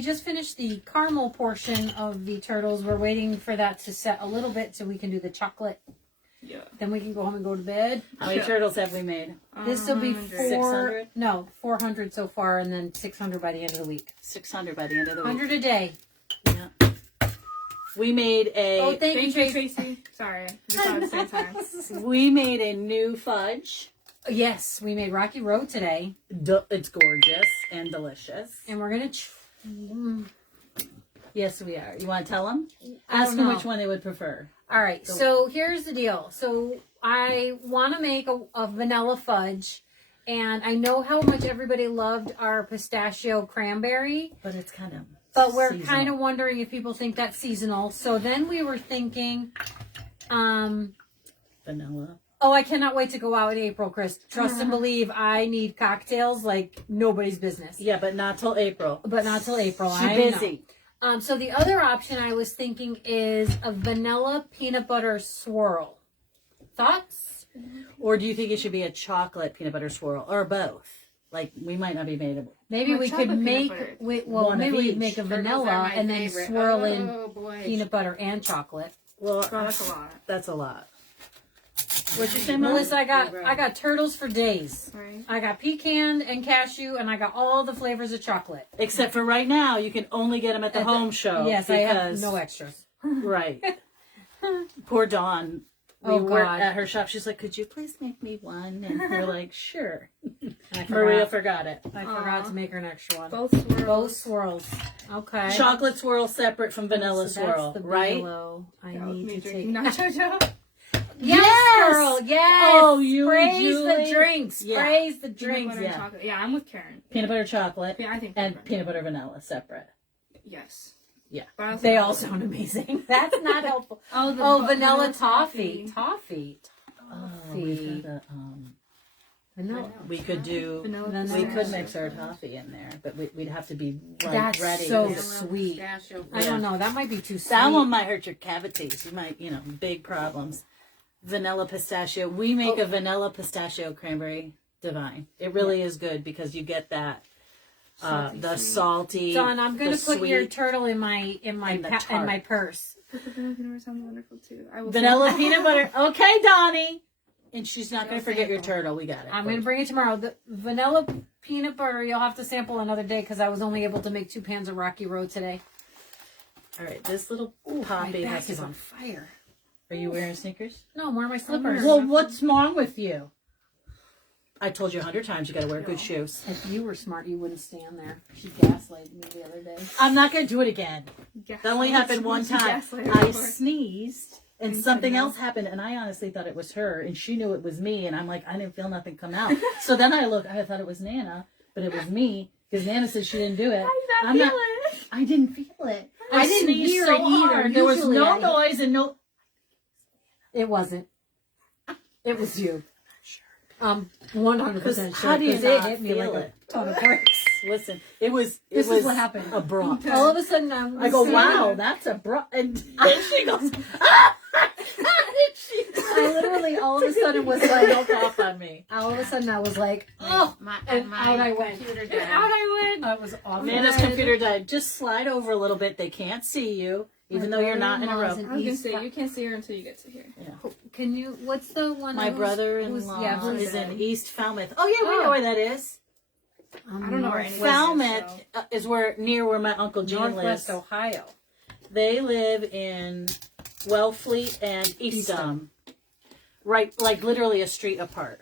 just finished the caramel portion of the turtles. We're waiting for that to set a little bit so we can do the chocolate. Yeah. Then we can go home and go to bed. How many turtles have we made? This will be 600? 400 so far, and then 600 by the end of the week. 600 by the end of the week. 100 a day. Yeah. We made Oh, a thank you, Thank you, Tracy. Tracy. Sorry, we saw it at the same time. we made a new fudge. Yes, we made Rocky Road today, It's gorgeous and delicious. and we're gonna. Yes, we are. You want to tell them? I Ask don't them know. which one they would prefer. All right, so here's the deal. So I want to make a vanilla fudge, and I know how much everybody loved our pistachio cranberry, But it's kind of. but we're seasonal. kind of wondering if people think that's seasonal. So then we were thinking, vanilla. oh, I cannot wait to go out in April, Chris. Trust and believe, I need cocktails like nobody's business. Yeah, but not till April. But not till April. She's I busy. know. So the other option I was thinking is a vanilla peanut butter swirl. Thoughts? Or do you think it should be a chocolate peanut butter swirl or both? Like we might not be made of. Maybe Or we chocolate could peanut make butter. One of maybe we each. make a Turtles are vanilla my and then favorite. swirl in boy. peanut butter and chocolate. Well, Oh, that's a lot. that's a lot. What's your say, Mom? Melissa, I got turtles for days. Right. I got pecan and cashew, and I got all the flavors of chocolate. Except for right now, you can only get them at the home show. Yes, I have because- no extras. Right. Poor Dawn. We Oh, were God. at her shop. She's like, "Could you please make me one?" And we're like, "Sure." I Maria forgot. forgot it. I forgot to make her an extra one. Both swirls. Both swirls. Okay. Chocolate swirl separate from vanilla So that's swirl, the right? below. I That was need me to drinking take. nacho. Yes, girl. Yes. Oh, you and praise the Julie? drinks. Yeah. Praise the Peanut drinks. butter yeah. and chocolate. Yeah, I'm with Karen. Peanut butter chocolate Yeah, I think and peanut butter vanilla separate. Yes. Yeah. But I also They like all the- sound amazing. That's not helpful. Oh, the Oh, bu- vanilla toffee. Toffee. Oh, we got Vanilla. we could do. Vanilla Vanilla. We pistachio. could mix our toffee in there, but we'd have to be That's ready. so Vanilla sweet. pistachio. I don't know. That might be too sweet. That one might hurt your cavities. You might, big problems. Vanilla pistachio. We make a vanilla pistachio cranberry divine. It really is good because you get that the salty. Don, I'm going the to put your sweet, turtle in my And the in tart. my purse. But the vanilla peanut butter sounds wonderful too. I will vanilla say- peanut butter. Okay, Donnie. And she's not going to forget your turtle. We got it. I'm going to bring it tomorrow. The vanilla peanut butter, you'll have to sample another day because I was only able to make 2 pans of Rocky Road today. All right, this little My poppy has back to is go. on fire. Are you wearing sneakers? No, I'm wearing my slippers. Well, what's wrong with you? I told you 100 times you got to wear good shoes. If you were smart, you wouldn't stand there. She gaslighted me the other day. I'm not going to do it again. Gaslight. That only happened one She time. gaslighted I before. sneezed and And something said no. else happened, and I honestly thought it was her, and she knew it was me, and I'm like, I didn't feel nothing come out. So then I thought it was Nana, but it was me because Nana said she didn't do it. I did not feel it. I didn't feel it. I didn't sneezed hear so it either. hard. There was Usually no I- noise and no. It wasn't. It was you. 100% sure. How do you 'cause not it hit me feel like it? a ton of bricks. Listen, it was. This is was what happened. Abrupt. All of a sudden, I go, wow, that's abrupt, and then she goes, ah! I literally all of a sudden was Like, like, don't cough on me. all of a sudden I was like, oh, And and my out I went. computer And died. out I went. That was awful. Nana's computer died. Just slide over a little bit. They can't see you, even though you're not in a row. I was gonna say you can't see her until you get to here. Can you? What's the one? My who's- brother-in-law yeah, who's is that? in East Falmouth. Oh yeah, we Oh. know where that is. I don't know where any Falmouth is near where my uncle Gene Northwest lives. Ohio. They live in Wellfleet and Eastham. right, like literally a street apart.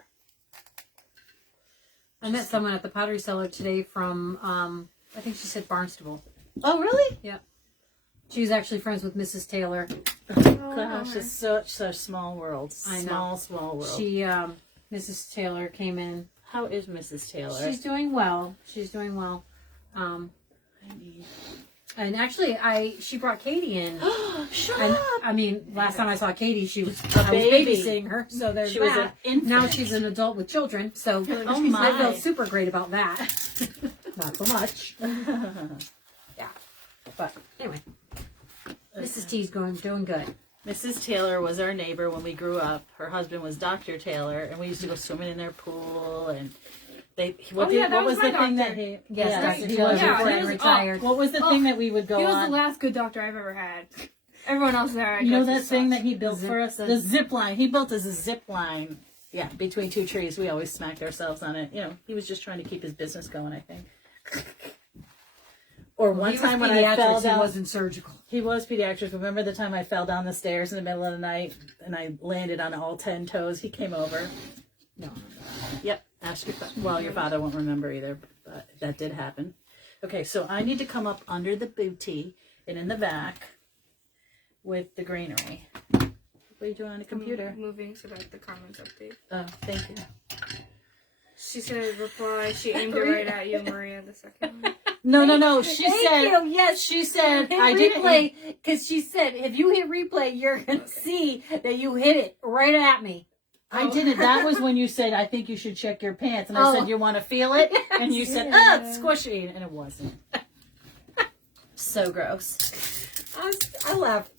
I met someone at the Pottery Cellar today from, I think she said Barnstable. Oh, really? Yep. She was actually friends with Mrs. Taylor. Gosh, it's such a small world. I know. Small world. She, Mrs. Taylor came in. How is Mrs. Taylor? She's doing well. And actually, she brought Katie in. Shut And, up! I mean, last time I saw Katie, I was baby. babysitting her. So there's She was that. an infant. Now she's an adult with children. So Oh my. I feel super great about that. Not so much. Yeah. But anyway, Mrs. T's doing good. Mrs. Taylor was our neighbor when we grew up. Her husband was Dr. Taylor, and we used to go swimming in their pool. And what was the thing that he? Yes, Dr. he Taylor was. before he he was- retired. What was the thing that we would go He was on? the last good doctor I've ever had. Everyone else there. You know that thing that he built Zip- for us? The zip line. He built us a zip line. Yeah, between two trees. We always smacked ourselves on it. You know, he was just trying to keep his business going, I think. Or one He was time when I fell pediatrics, he down. wasn't surgical. He was pediatrics. Remember the time I fell down the stairs in the middle of the night and I landed on all 10 toes? He came over. No. Yep. Ask your father won't remember either, but that did happen. Okay, so I need to come up under the booty and in the back with the greenery. What are you doing on the computer? Moving so that the comments update. Oh, thank you. She said reply. She aimed it right at you, Maria. The second one. No. She said. you. Yes, She said. hit I didn't. replay because she said if you hit replay, you're gonna see that you hit it right at me. I didn't. That was when you said, I think you should check your pants. And I Oh. said, you want to feel it? And you said, it's squishy. And it wasn't. So gross. I laughed.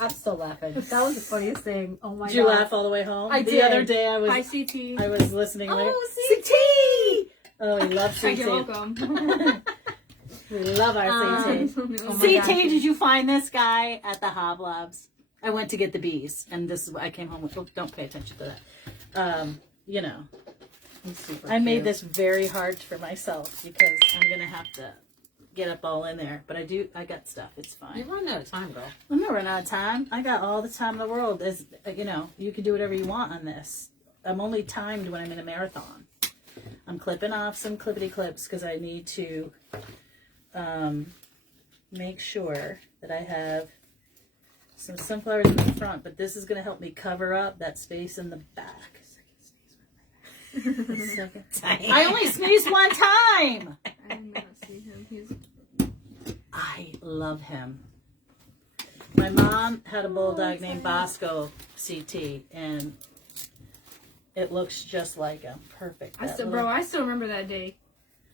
I'm still laughing. That was the funniest thing. Oh my Did you god! laugh all the way home? I The did. other day I was Hi, CT. I was listening. Oh, CT! Oh, we love CT. You're welcome. We love our CT. Oh my CT, gosh. did you find this guy at the Hoblobs? I went to get the bees, and this is what I came home with. Oh, don't pay attention to that. You know, He's super I made cute. this very hard for myself because I'm gonna have to get up all in there. But I got stuff. It's You're fine. running out of time, girl. I'm not running out of time. I got all the time in the world. As you know, you can do whatever you want on this. I'm only timed when I'm in a marathon. I'm clipping off some clippity clips because I need to make sure that I have some sunflowers in the front, but this is going to help me cover up that space in the back. Second time. I only sneezed one time. I did not see him. He's I love him. My mom had a bulldog named Bosco CT, and it looks just like him. Perfect. I That still, little- bro. I still remember that day.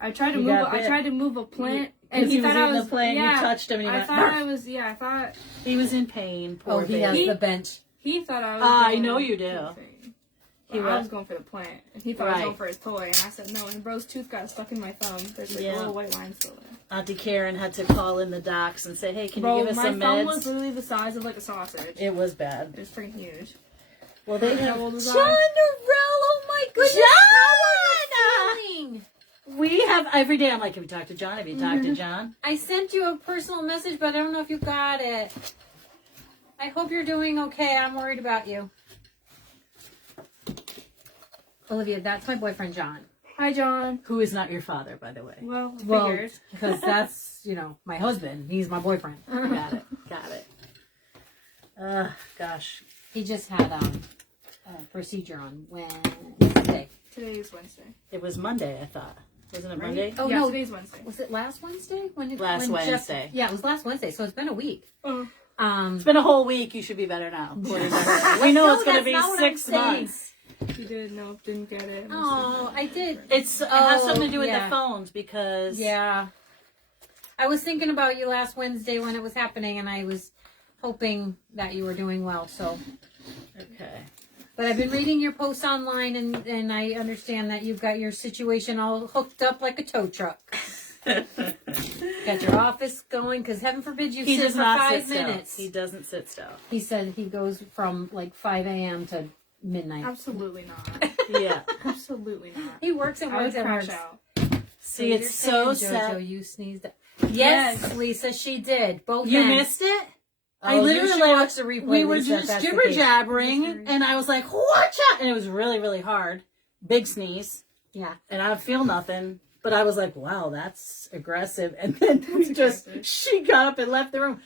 I tried to You move. got I bit. tried to move a plant, and 'Cause he he was thought I eating was. the plant, you Yeah, touched him, and he I went, thought "Barf." I was. Yeah, I thought He was in pain. Oh, Poor he baby. has He- the bench. he thought I was. I going know you for do. the thing. He But I was- was going for the plant, and he thought I was Right. going for his toy, and I said no. And bro's tooth got stuck in my thumb. There's like Yeah. a little white line still there. Auntie Karen had to call in the docs and say, "Hey, can Bro, you give us my some thumb meds?" was literally the size of like a sausage. It was bad. It was freaking huge. Well, they How have. old was John I? Norrell, oh my goodness! How are you feeling? We have every day. I'm like, "Have you talked to John? Have you talked to John?" I sent you a personal message, but I don't know if you got it. I hope you're doing okay. I'm worried about you. Olivia, that's my boyfriend, John. Hi, John. Who is not your father, by the way. Well, I Well, figured. because that's, my husband. He's my boyfriend. Got it. Got it. Gosh. He just had a procedure on Wednesday. Today is Wednesday. It was Monday, I thought. Wasn't it Right? Monday? Oh, yeah, no. today's Wednesday. Was it last Wednesday? Last Wednesday. Yeah, it was last Wednesday, so it's been a week. Oh. It's been a whole week. You should be better now. We know No, it's going to that's be not what I'm 6 saying. months. You did. No, didn't get it. Oh, I did. It has something to do with yeah. the phones because Yeah. I was thinking about you last Wednesday when it was happening, and I was hoping that you were doing well, so. Okay. But I've been reading your posts online, and I understand that you've got your situation all hooked up like a tow truck. Got your office going, because heaven forbid you He sit does for not 5 sit minutes. still. He doesn't sit still. He said he goes from like 5 a.m. to midnight. Absolutely not. Yeah. Absolutely not. He works and I would works and crash works. out. See, you're it's so saying, sad. Jojo, you sneezed. Yes, Lisa, she did. Both You ends. missed it? I you literally should like, watch the replay. we were Lisa, if just that's the jibber case. jabbering, and I was like, "Watch out!" And it was really, really hard. Big sneeze, Yeah. and I feel nothing. But I was like, "Wow, that's aggressive." And then we just, aggressive. she got up and left the room.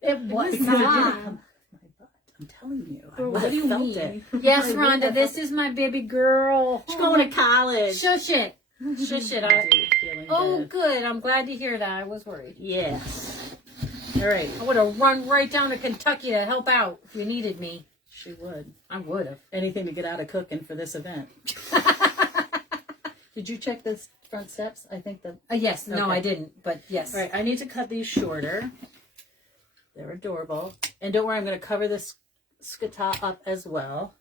It was Because it not. didn't come out of my butt. I'm telling you, I What would do you have felt mean? it. Yes, I would Rhonda, have this felt- is my baby girl. She's going to college. Shush it. Shush it. I do, feeling Oh, good. good. I'm glad to hear that. I was worried. Yes. All right. I would have run right down to Kentucky to help out if you needed me. She would. I would have. Anything to get out of cooking for this event. Did you check the front steps? I think the... Yes. No, Okay. I didn't. But yes. All right, I need to cut these shorter. They're adorable. And don't worry, I'm going to cover this skata up as well.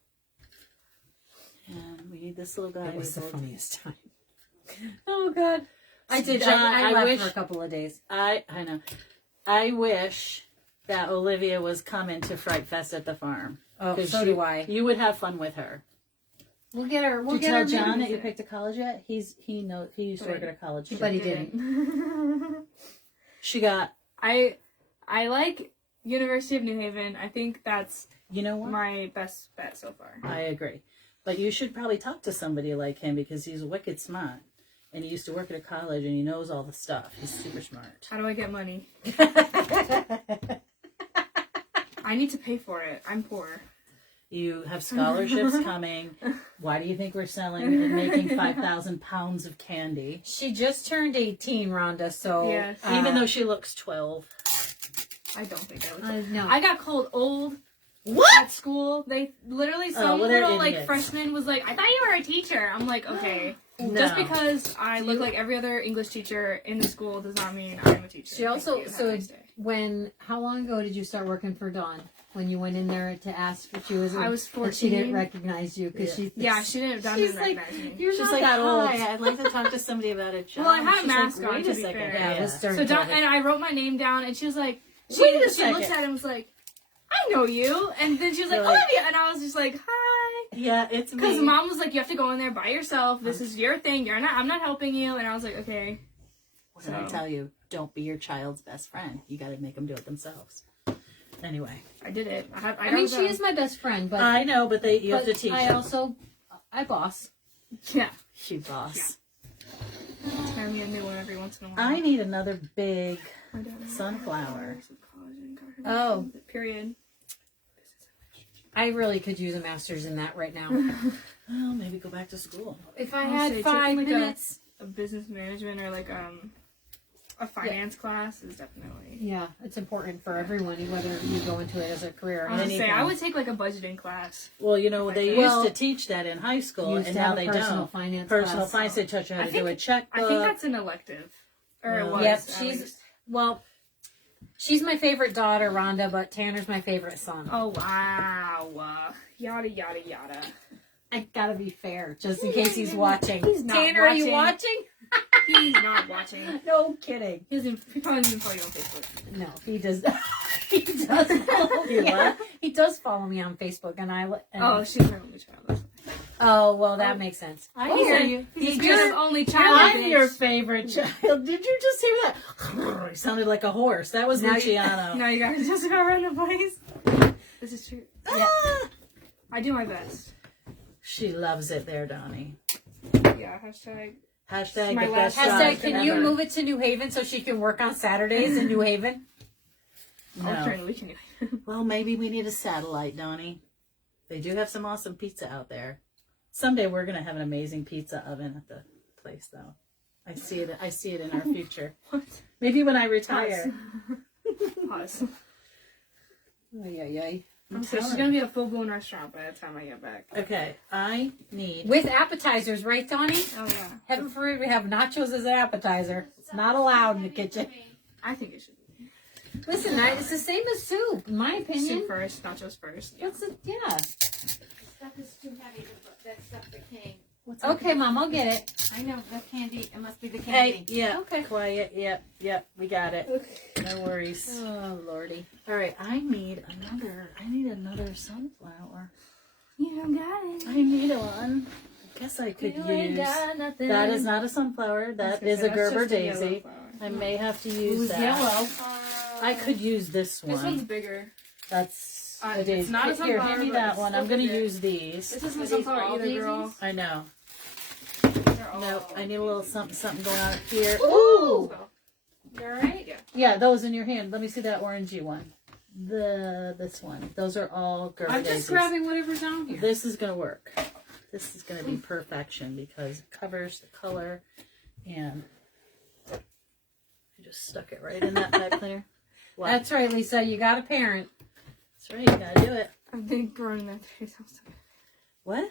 And we need this little guy. It was the labeled. funniest time. Oh, God. I did. John, I I left wish- for a couple of days. I know. I wish that Olivia was coming to Fright Fest at the farm. Oh, 'Cause so do I. You would have fun with her. We'll get her. We'll Did you get tell her. John that maybe- you picked a college yet? He used to work at a college. too. But he didn't. She got, I like University of New Haven. I think that's you know what? my best bet so far. I agree. But you should probably talk to somebody like him because he's wicked smart. And he used to work at a college and he knows all the stuff. He's super smart. How do I get money? I need to pay for it. I'm poor. You have scholarships coming. Why do you think we're selling and making 5,000 pounds of candy? She just turned 18, Rhonda. So Yes. Even though she looks 12. I don't think I would. no. I got called old What? at school. They literally, Oh, some well, they're little like idiots. freshman was like, "I thought you were a teacher." I'm like, okay. No. Just because I look like every other English teacher in the school does not mean I'm a teacher. She also Thank you. Have so a nice day. how long ago did you start working for Dawn? When you went in there to ask if she was, I was and she didn't 14. recognize you because she She didn't have done she's it like, recognize me. you're She's not like, that old. hi, I'd like to talk to somebody about a job. Well, I had a She's mask like, on, Wait to a be second. fair. Yeah, it was during So Dawn, COVID. and I wrote my name down, and she was like, she Wait a she second. looked at it and was like, I know you, and then she was like, You're like- Olivia, and I was just like, hi. Yeah, it's Because me. mom was like, you have to go in there by yourself. This is your thing. I'm not helping you. And I was like, okay. What did I tell you? Don't be your child's best friend. You got to make them do it themselves. Anyway. I did it. I mean, she is my best friend, but I know, but you have to teach I them. also I boss. Yeah. She boss. Tear me a new one every once in a while. I need another big My dad- sunflower. Oh. Period. I really could use a master's in that right now. Well, maybe go back to school. If I I'll had say 5 taking, like, minutes. A business management or like a finance class is definitely. Yeah, it's important for everyone, whether you go into it as a career. or I was gonna say Anything. I would take like a budgeting class. Well, you know, they Well, used to teach that in high school, used and to now have they a personal don't. finance Personal class. finance, they teach you how I to do a think- checkbook. I think that's an elective, or it Well, was. Yep, at she's least. well. She's my favorite daughter, Rhonda, but Tanner's my favorite son. Oh wow! Yada yada yada. I gotta be fair, just in case he's watching. He's not Tanner, are you watching. watching? He's not watching. No kidding. He probably doesn't follow you on Facebook. No, he does. He does follow me. what? He does follow me on Facebook, and Oh, she's my only child. oh, well, that makes sense. I Oh, hear yeah. you. He's You're- your only child. I'm bitch. your favorite child. Did you just hear that? He sounded like a horse. That was Now you- Luciano. No, you guys just got random voice. This is true. Ah! I do my best. She loves it there, Donnie. Yeah. Hashtag. Hashtag My the last best Hashtag, job can you ever. move it to New Haven so she can work on Saturdays in New Haven? Alternately, can you? Well, maybe we need a satellite, Donnie. They do have some awesome pizza out there. Someday we're gonna have an amazing pizza oven at the place, though. I see it in our future. What? Maybe when I retire. Pause. Ay, ay, ay. So she's gonna be a full blown restaurant by the time I get back. Okay, I need. With appetizers, right, Donnie? Oh yeah. Heaven forbid we have nachos as an appetizer. It's not allowed in the kitchen. I think it should be. Listen, it's the same as soup, in my opinion. Soup first, nachos first. Yeah. What's it? Yeah. Stuff is too heavy. That stuff that came. Okay, Mom, I'll get it. I know the candy. It must be the Hey, candy. yeah, Okay. quiet. Yep, we got it. No worries. Oh, Lordy. All right, I need another sunflower. You don't got it. I need one. I guess I could use. nothing. That is not a sunflower. That is a Gerber daisy. I may have to use Who's that. yellow? I could use this This one's one. bigger. That's a It's daisy. not a Here, sunflower, hand me but that it's one. still I'm gonna bigger. use these. This isn't Are a these sunflower all either, girl. daisies? I know. They're all No, I need a little something going on up here. Ooh! You alright? Yeah. Yeah, those in your hand. Let me see that orangey one. This one. Those are all girl I'm daisies. just grabbing whatever's on here. This is gonna work. This is gonna be perfection because it covers the color, and I just stuck it right in that pipe cleaner. Wow. That's right, Lisa. You got a parent. That's right. You gotta do it. I think burning that face. What?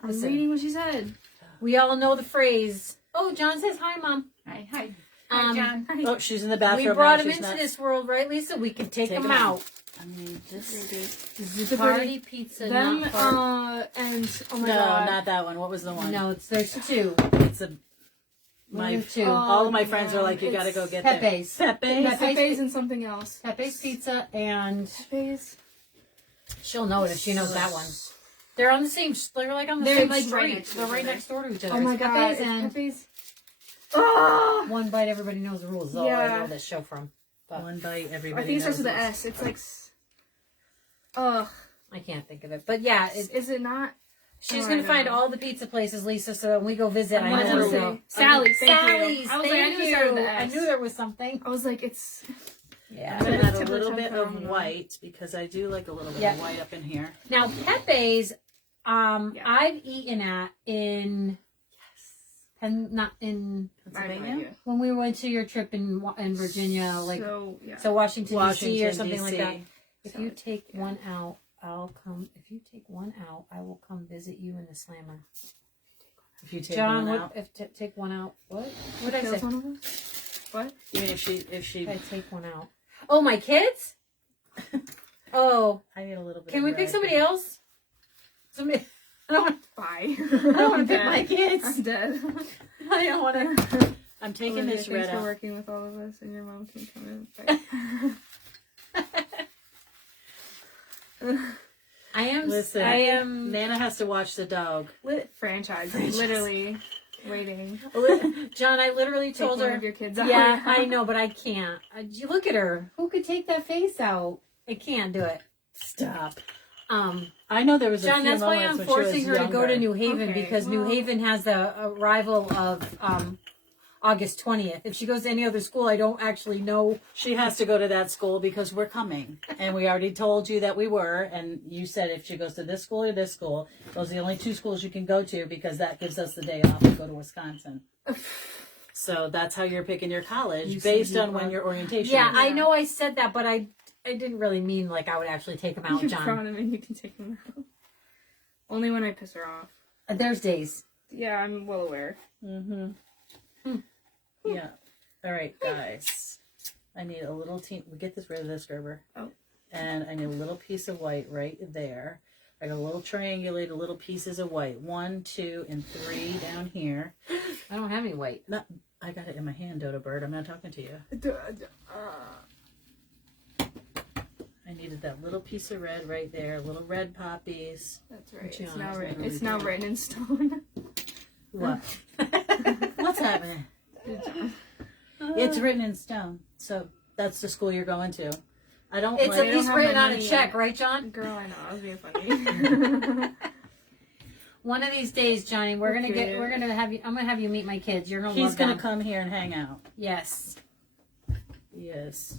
I'm Listen. reading what she said. We all know the phrase. Oh, John says hi, Mom. Hi, hi. Um, Hi, John. Oh, she's in the bathroom. We brought now. him She's into not... this world, right, Lisa? We can take Take him him out. I mean, just This is party pizza, Them, not part. and oh my no, god. not that one. What was the one? No, there's two. It's a. My There's two. all of my friends are like, you it's gotta go get Pepe's. them. Pepe's. Pepe's and something else. Pepe's Pizza, and Pepe's. she'll know it if she knows that one. They're on the same. They're like on the They're same like street. right next to They're each right other. next door to each other. Oh my It's god. Pepe's It's and Pepe's. Ah! One Bite. Everybody knows the rules. Is all I Yeah. know this show from. But One bite. I Everybody. think it starts knows with an this. S. It's like. Ugh. I can't think of it. But yeah, Is it not? she's Oh, gonna I find know. all the pizza places, Lisa. So when we go visit, I I'm know gonna where to say go. Sally's. Thank Sally's. you. I was Thank like, I knew it started you. with an I S. knew there was something. I was like, it's. I'm Yeah. gonna It's add a too little much bit on of the- white because I do like a little bit Yeah. of white up in here. Now Pepe's, Yeah. I've eaten at in. Not in I have no Pennsylvania. idea. when we went to your trip in Virginia, like So, yeah. so Washington, Washington D.C. or something like DC. that. If you take Yeah. one out, I'll come. If you take one out, I will come visit you in the slammer. If you take John, one what out, if take one out? What? What did I Kills say? one of them? What? even if she If I take one out. Oh, my kids. Oh, I need a little bit. can of we pick red. somebody else? Somebody. I don't want. Bye. I don't want to pick my I'm kids. dead. I don't want to. I'm taking Olivia, this thanks red for out. working with all of us, and your mom can come in. Bye. I am. Listen, I am. Nana has to watch the dog. Franchise. Literally waiting. John, I literally Take told one her. of your kids out. Yeah, I know, but I can't. You look at her. Who could take that face out? I can't do it. Stop. Um, I know there was a John, few that's why moments I'm when she was forcing her to go younger. to New Haven Okay, because New well- Haven has the arrival of August 20th. If she goes to any other school, I don't actually know. She has to go to that school because we're coming. And we already told you that we were. And you said if she goes to this school or this school, those are the only two schools you can go to because that gives us the day off to go to Wisconsin. So that's how you're picking your college You said based you on when were. your orientation Yeah, is. I know I said that, but I didn't really mean like I would actually take them out, You John. brought him and you can take him out. Only when I piss her off. There's days. Yeah, I'm well aware. Mm-hmm. Yeah. All right, guys. I need a little we get rid of this, Gerber. Oh. And I need a little piece of white right there. I got a little triangulated little pieces of white. 1, 2, and 3 down here. I don't have any white. No, I got it in my hand, Dodo Bird. I'm not talking to you. I needed that little piece of red right there. Little red poppies. That's right. John, It's now it's written. really It's now good. written in stone. What? What's happening? It's written in stone. So that's the school you're going to. I don't It's like at don't least have written my on a money check, yet. right, John? Girl, I know. I was being funny. One of these days, Johnny, we're Okay. gonna have you. I'm gonna have you meet my kids. You're gonna He's love going them. to come here and hang out. Yes. Yes.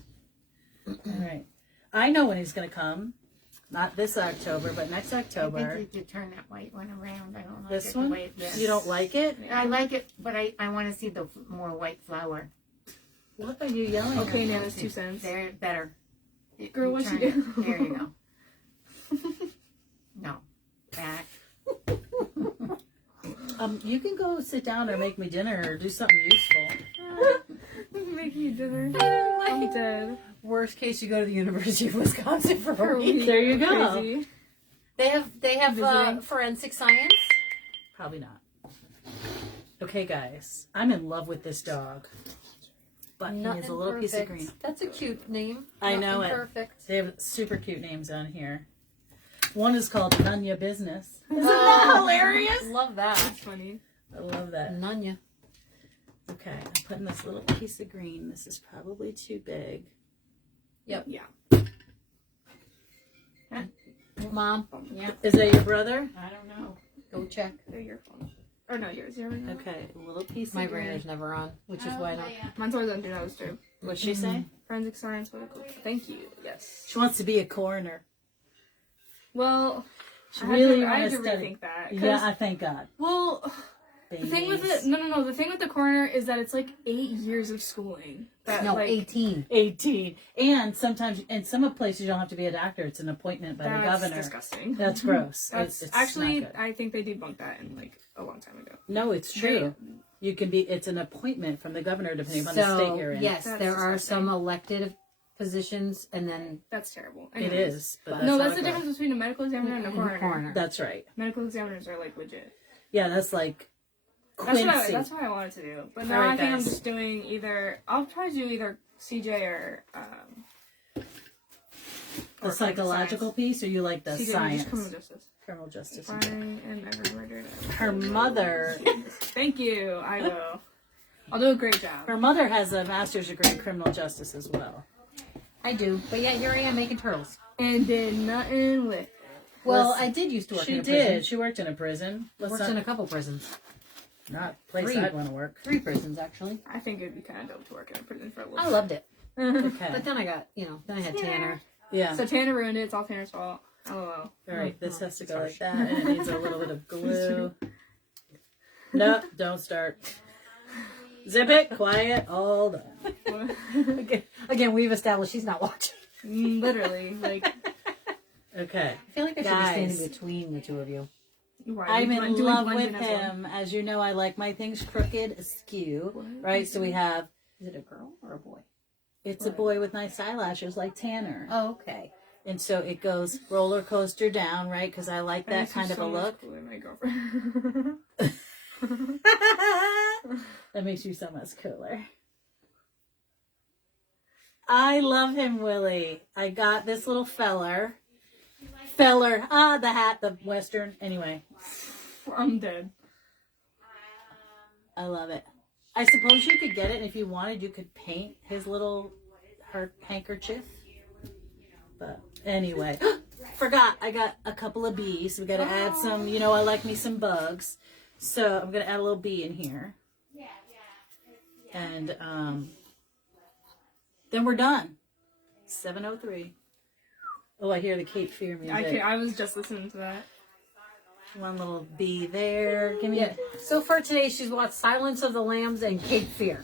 All right. I know when he's going to come. Not this October, but next I think October. we could turn that white one around. I don't like This it one? the way it is. You don't like it? I like it, but I want to see the more white flour. What are you yelling at? Okay, Nana's 2 cents. They're better. Girl, what'd turn you it. do? There you go. No. Back. You can go sit down or make me dinner or do something useful. Make me dinner. I'm dead. Worst case, you go to the University of Wisconsin for a For a week. week. There you go. Crazy. They have Visiting. forensic science. Probably not. Okay, guys. I'm in love with this dog. But he has Nothing a little piece of perfect. green. That's a cute name. I know Nothing it. Perfect. They have super cute names on here. One is called None Ya Business. Isn't Oh, that hilarious? Love that. That's funny. I love that. Nunya. Okay, I'm putting this little piece of green. This is probably too big. Yep. Yeah. Mom, Yeah, Is that your brother? I don't know. go check. They're your phone. Or no, yours. Okay, a little piece My of ranger's never on, which is Oh, why not. Mine's always under nose too. What'd she say? Forensic science, medical. Thank you. Yes. She wants to be a coroner. Well, She I really had wants to to study. rethink that. 'cause- Yeah, I thank God. Well, the thing with it, no. The thing with the coroner is that it's like 8 years of schooling. That, No, like, 18. 18. And sometimes, in some places, you don't have to be a doctor. It's an appointment by the That's governor. disgusting. That's gross. That's It's actually, not good. I think they debunked that in like a long time ago. No, it's true. You can be, it's an appointment from the governor depending on the state you're in. Yes, That's there are disgusting. some elected positions, and then That's terrible. It Anyways. is. But No, not that's the good. difference between a medical examiner and a coroner. That's right. Medical examiners are like legit. Yeah, that's like That's Quincy. that's what I wanted to do. But now All right, I think I'm guys. just doing I'll try to do either CJ or The psychological piece, or you like the CJ, science? just criminal justice. Criminal justice. I am ever murdered. Her mother, Thank you. I will. I'll do a great job. her mother has a master's degree in criminal justice as well. I do. But yeah, here I am making turtles. And did nothing with it. Well, Listen, I did used to work She in a did. prison. She worked in a prison. Let's Worked not, in a couple prisons. not a place 3. I'd want to work. 3 prisons, actually. I think it'd be kind of dope to work in a prison for a little I bit. loved it. Okay. But then I got, then I had Tanner. Yeah. So Tanner ruined it. It's all Tanner's fault. LOL. All right. This has to go harsh. like that, and it needs a little bit of glue. Nope. Don't start. Zip it. Quiet. All done. Again, we've established she's not watching. Literally, like, Okay. I feel like I should Guys. be standing between the two of you. why I'm you in doing love one with and as one? him. As you know, I like my things crooked, askew. Right? So we have, Is it a girl or a boy? it's a boy with nice eyelashes like Tanner. Oh, okay. And so it goes roller coaster down, right? Because I like that Makes you kind of so a much look. cooler than my girlfriend. That makes you so much cooler. I love him, Willie. I got this little feller. The hat, the western. Anyway, I'm dead. I love it. I suppose you could get it, and if you wanted, you could paint his her handkerchief. But anyway, forgot, I got a couple of bees. We got to add some, I like me some bugs. So I'm going to add a little bee in here. And then we're done. 7:03. Oh, I hear the Cape Fear music. I was just listening to that. One little bee there. Give me Yeah. So for today, she's watched Silence of the Lambs and Cape Fear.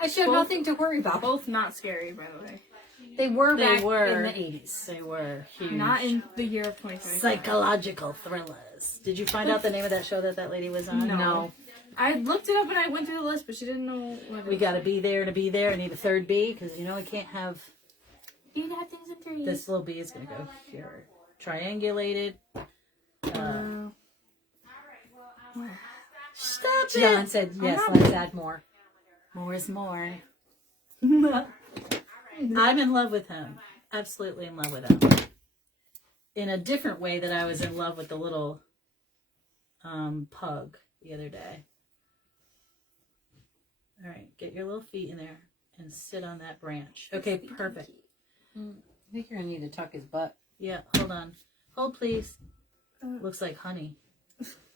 I should have Both- nothing to worry about. Both not scary, by the way. They were They back were. in the 80s. They were huge. Not in the year of 2020. Psychological thrillers. Did you find out the name of that show that lady was on? No. I looked it up and I went through the list, but she didn't know what it We was. got to be there to be there. I need a third bee because I can't have You can have things in threes. this little bee is going to go here. Triangulated. Stop John it. said, yes, let's add more. More is more. I'm in love with him. Absolutely in love with him. In a different way that I was in love with the little pug the other day. All right, get your little feet in there and sit on that branch. Okay, perfect. I think you're going to need to tuck his butt. Yeah, hold on. Hold, please. Looks like honey.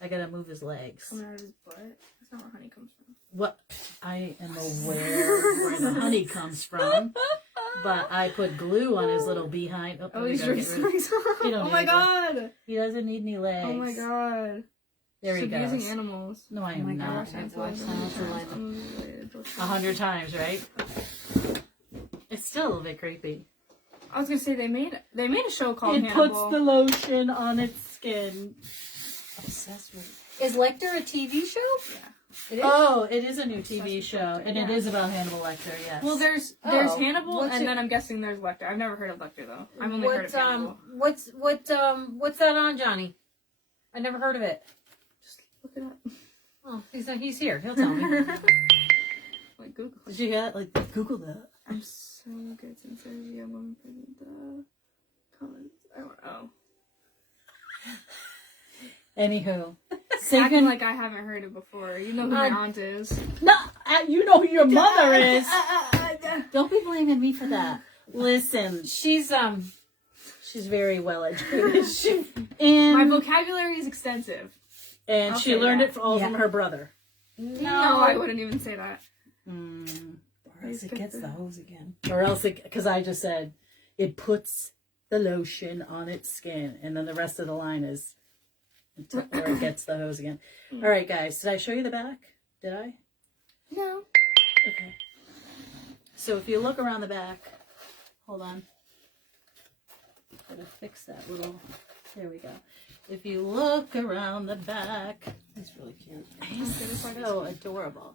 I gotta move his legs. Coming out of his butt. That's not where honey comes from. What? I am aware where the honey comes from, but I put glue on his little behind. Oh, we he's gotta get rid of- He don't Oh need my any god! He doesn't need any legs. Oh my god. There he She's abusing goes. animals. No, I Oh am my not. gosh, I've watched Silence of the Lambs. 100 times, right? It's still a little bit creepy. I was gonna say they made a show called It Hannibal. puts the lotion on its skin. Obsessed with. Is Lecter a TV show? Yeah. It is? Oh, it is a new TV show, and it is about Hannibal Lecter. Yes. Well, there's Oh, Hannibal, what's and it- then I'm guessing there's Lecter. I've never heard of Lecter though. I've only heard of Hannibal. What's that on, Johnny? I never heard of it. Look it up. Oh, he's here. He'll tell me. Like Google. Did you hear that? Like, Google that. I'm so good since I'm a woman for the comments. Oh. Anywho, Acting Sagan, like I haven't heard it before. You know who my aunt is. no, you know who your mother is. Don't be blaming me for that. Listen, She's she's very well educated. And My vocabulary is extensive. and I'll she say learned that. it all Yeah. from her brother. No, I wouldn't even say that. Or else it gets the hose again. Or else, because I just said it puts the lotion on its skin, and then the rest of the line is, or it gets the hose again. All right, guys, did I show you the back? Did I? No. Okay. So if you look around the back, hold on. Gotta fix that little. There we go. If you look around the back, It's really cute. he's so adorable.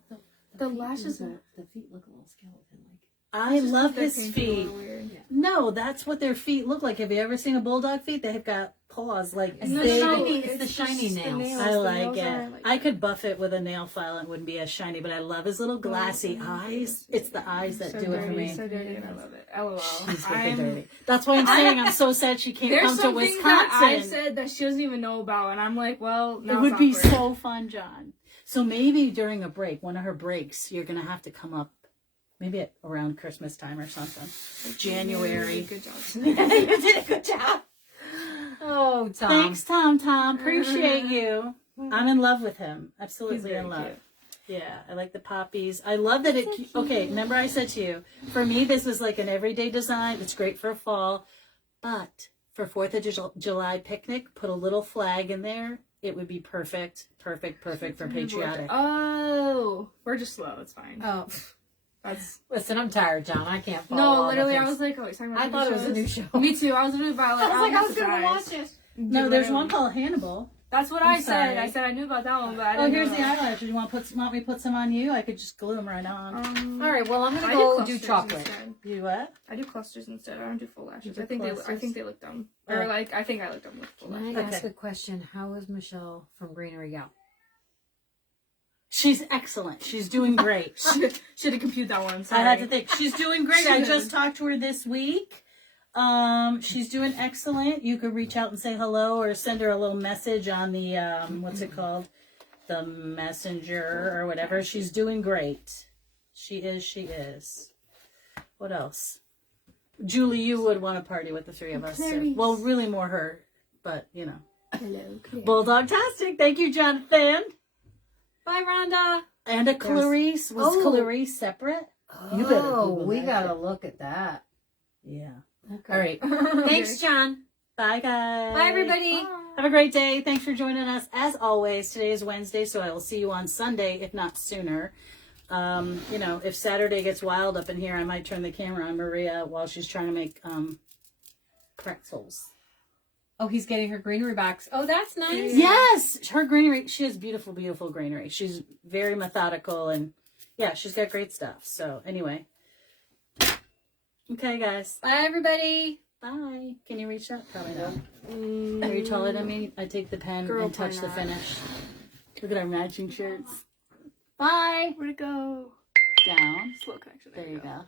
The lashes. The feet look a little skeleton like. I love Their his paint's a feet. little weird. No, that's what their feet look like. Have you ever seen a bulldog feet? They've got paws like It's No, big. no, shiny- it's it's the just shiny the nails. I The like nails it. are I could buff it with a nail file and it wouldn't be as shiny, but I love his little glassy eyes. It's the eyes that So do it for dirty, me. so dirty, and I love it. LOL. She's wicked I'm- dirty. That's why I'm saying I'm so sad she can't There's come to some things that I've Wisconsin. said that she doesn't even know about, and I'm like, well, now It would it's be awkward. so fun, John. So maybe during a break, one of her breaks, you're gonna have to come up, maybe at around Christmas time or something. January. Good job. You did a good job. Oh, Tom. Thanks, Tom. Appreciate you. I'm in love with him. He's Absolutely very in love. cute. Yeah, I like the poppies. I love that it. Okay, remember I said to you, for me this was like an everyday design. It's great for fall, but for 4th of July picnic, put a little flag in there. It would be perfect for patriotic. Oh, we're just slow. It's fine. Oh, That's listen, I'm tired, John. I can't follow. no. all the Literally, I things. was like, oh, he's talking about. I thought it was a new show. Me too. I was literally about like, I was like, I was gonna gonna watch it. No, there's one called Hannibal. That's what I'm I said. sorry. I said I knew about that one, but I Oh, didn't here's know the that. eyelashes. You want me to put some on you? I could just glue them right on. All right, well, I'm gonna I go clusters do chocolate. instead. You what? I do clusters instead. I don't do full lashes. do I think I clusters? think they look dumb. Or Oh. like I think I look dumb with full Can lashes. I Okay. ask a question? How is Michelle from Greenery Gal? She's excellent. She's doing great. Should have computed that one. I Sorry. had to think. She's doing great. I She just is. talked to her this week. She's doing excellent. You could reach out and say hello or send her a little message on the, what's it called? The messenger or whatever. She's doing great. She is. What else? Julie, you would want to party with the three of us too. Clarice. Well, really more her, but you know. Hello. Claire. Bulldog-tastic. Thank you, Jonathan. Bye, Rhonda. And a Clarice. Was Oh. Clarice separate? You better Google we that. gotta look at that. Yeah. Okay. All right. Thanks, John. Bye, guys. Bye, everybody. Have a great day. Thanks for joining us. As always, today is Wednesday, so I will see you on Sunday, if not sooner. If Saturday gets wild up in here, I might turn the camera on Maria while she's trying to make pretzels. Oh, he's getting her greenery box. Oh, that's nice. Yes, her greenery. She has beautiful, beautiful greenery. She's very methodical, and yeah, she's got great stuff. So anyway, okay, guys. Bye, everybody. Bye. Can you reach that? Probably not. Are you taller than me? I take the pen Girl, and touch the probably not. finish. Look at our matching shirts. Bye. Where'd it go? Down. Slow connection. There you go.